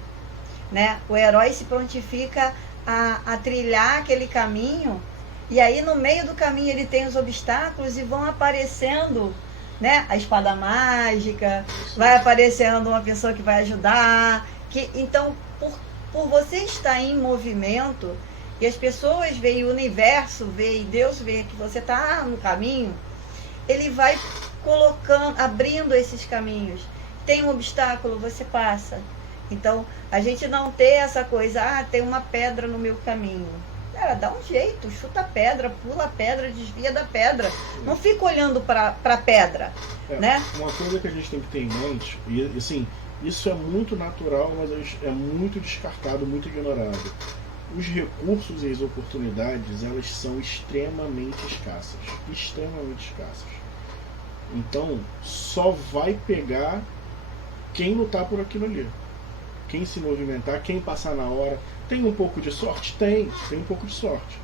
né? O herói se prontifica a trilhar aquele caminho, e aí no meio do caminho ele tem os obstáculos e vão aparecendo, né, a espada mágica, vai aparecendo uma pessoa que vai ajudar, então por você estar em movimento, e as pessoas veem, o universo vê, e Deus vê que você está no caminho, ele vai colocando, abrindo esses caminhos. Tem um obstáculo, você passa. Então, a gente não ter essa coisa, tem uma pedra no meu caminho. Cara, dá um jeito, chuta a pedra, pula a pedra, desvia da pedra. Não fica olhando para a pedra, né? Uma coisa que a gente tem que ter em mente, e assim, isso é muito natural, mas é muito descartado, muito ignorado. Os recursos e as oportunidades, elas são extremamente escassas. Extremamente escassas. Então, só vai pegar quem lutar por aquilo ali. Quem se movimentar, quem passar na hora. Tem um pouco de sorte? Tem um pouco de sorte.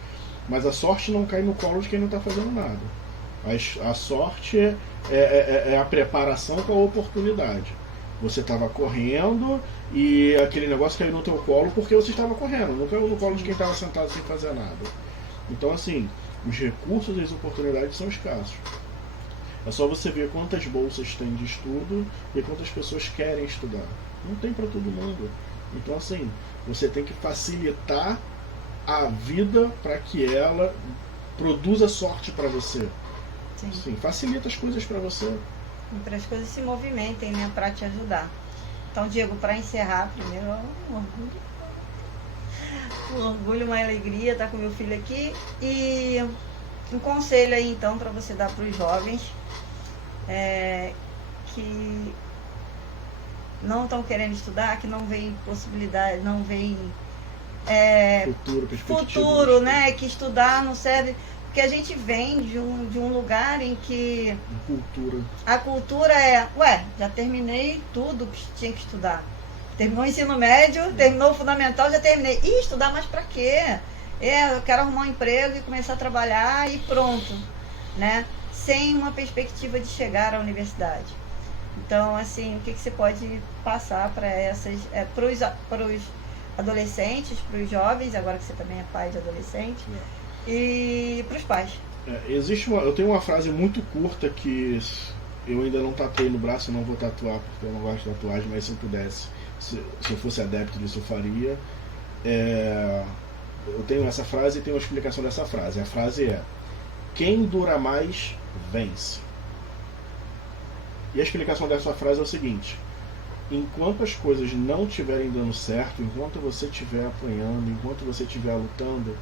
Mas a sorte não cai no colo de quem não está fazendo nada. A sorte é a preparação com a oportunidade. Você estava correndo e aquele negócio caiu no teu colo porque você estava correndo, não caiu no colo de quem estava sentado sem fazer nada. Então, assim, os recursos e as oportunidades são escassos. É só você ver quantas bolsas tem de estudo e quantas pessoas querem estudar. Não tem para todo mundo. Então, assim, você tem que facilitar a vida para que ela produza sorte para você. Sim. Sim, facilita as coisas para você. Para as coisas se movimentem, né, para te ajudar. Então, Diego, para encerrar, primeiro, um orgulho, uma alegria estar com meu filho aqui. E um conselho aí, então, para você dar para os jovens que não estão querendo estudar, que não veem possibilidade, não veem futuro, né? Que estudar não serve. Porque a gente vem de um lugar em que a cultura já terminei tudo que tinha que estudar. Terminou o ensino médio, terminou o fundamental, já terminei. E estudar mais pra quê? Eu quero arrumar um emprego e começar a trabalhar e pronto, né? Sem uma perspectiva de chegar à universidade. Então, assim, o que você pode passar para os adolescentes, para os jovens, agora que você também é pai de adolescente, e para os pais? Eu tenho uma frase muito curta que eu ainda não tatuei no braço, eu não vou tatuar porque eu não gosto de tatuagem, mas se eu pudesse, se eu fosse adepto disso, eu faria. Eu tenho essa frase e tenho uma explicação dessa frase. A frase é: quem dura mais, vence. E a explicação dessa frase é o seguinte: enquanto as coisas não estiverem dando certo, enquanto você estiver apanhando, enquanto você estiver lutando,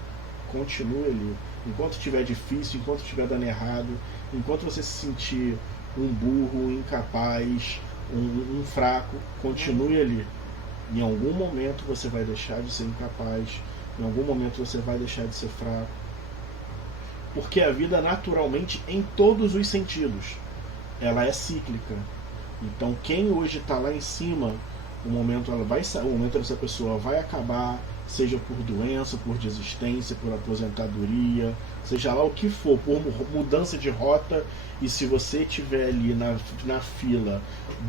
continue ali. Enquanto estiver difícil, enquanto estiver dando errado, enquanto você se sentir um burro, um incapaz, um fraco, continue ali. Em algum momento você vai deixar de ser incapaz, em algum momento você vai deixar de ser fraco. Porque a vida, naturalmente, em todos os sentidos, ela é cíclica. Então quem hoje está lá em cima, o momento dessa pessoa vai acabar, seja por doença, por desistência, por aposentadoria, seja lá o que for, por mudança de rota. E se você estiver ali na fila,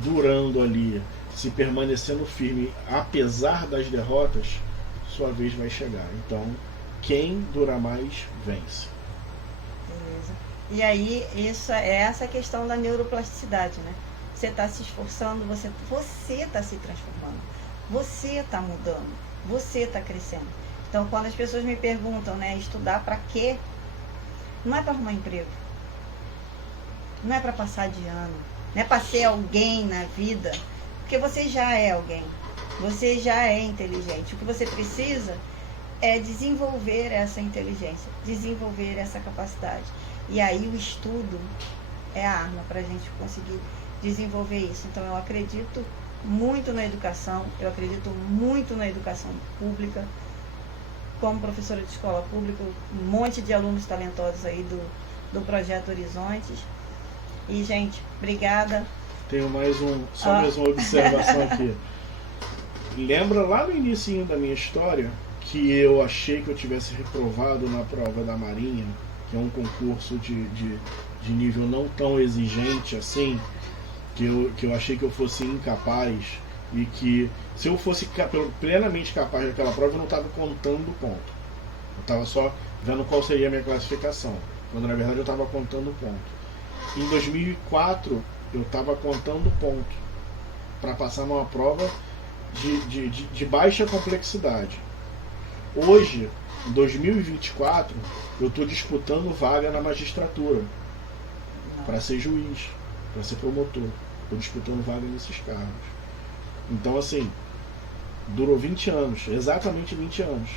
durando ali, se permanecendo firme, apesar das derrotas, sua vez vai chegar. Então, quem dura mais, vence. Beleza. E aí, essa questão da neuroplasticidade, né? Você está se esforçando, você está se transformando, você está mudando, você está crescendo. Então, quando as pessoas me perguntam, né, estudar para quê? Não é para arrumar emprego, não é para passar de ano, não é para ser alguém na vida, porque você já é alguém, você já é inteligente. O que você precisa é desenvolver essa inteligência, desenvolver essa capacidade. E aí o estudo é a arma para a gente conseguir desenvolver isso. Então eu acredito muito na educação, eu acredito muito na educação pública. Como professora de escola pública, um monte de alunos talentosos aí do Projeto Horizontes. E, gente, obrigada. Tenho mais mais uma observação aqui. Lembra lá no início da minha história que eu achei que eu tivesse reprovado na prova da Marinha, que é um concurso de nível não tão exigente assim, que eu achei que eu fosse incapaz e que se eu fosse plenamente capaz daquela prova eu não estava contando ponto. Eu estava só vendo qual seria a minha classificação, quando na verdade eu estava contando ponto. Em 2004 eu estava contando ponto para passar numa prova de baixa complexidade. Hoje, em 2024, eu estou disputando vaga na magistratura para ser juiz, para ser promotor. Estou disputando vaga nesses cargos. Então, assim, durou 20 anos, exatamente 20 anos.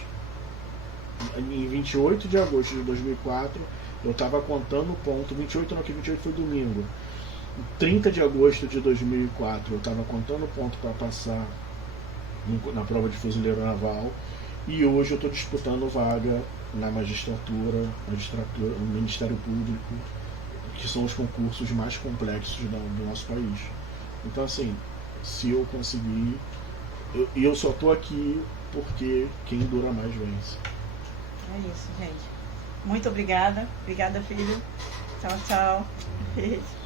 Em 28 de agosto de 2004, eu estava contando ponto. 28 não, que 28 foi domingo. 30 de agosto de 2004, eu estava contando ponto para passar na prova de fuzileiro naval. E hoje eu estou disputando vaga na magistratura, no Ministério Público, que são os concursos mais complexos do nosso país. Então, assim, se eu conseguir, eu só estou aqui porque quem dura mais vence. É isso, gente. Muito obrigada. Obrigada, filho. Tchau, tchau. Beijo.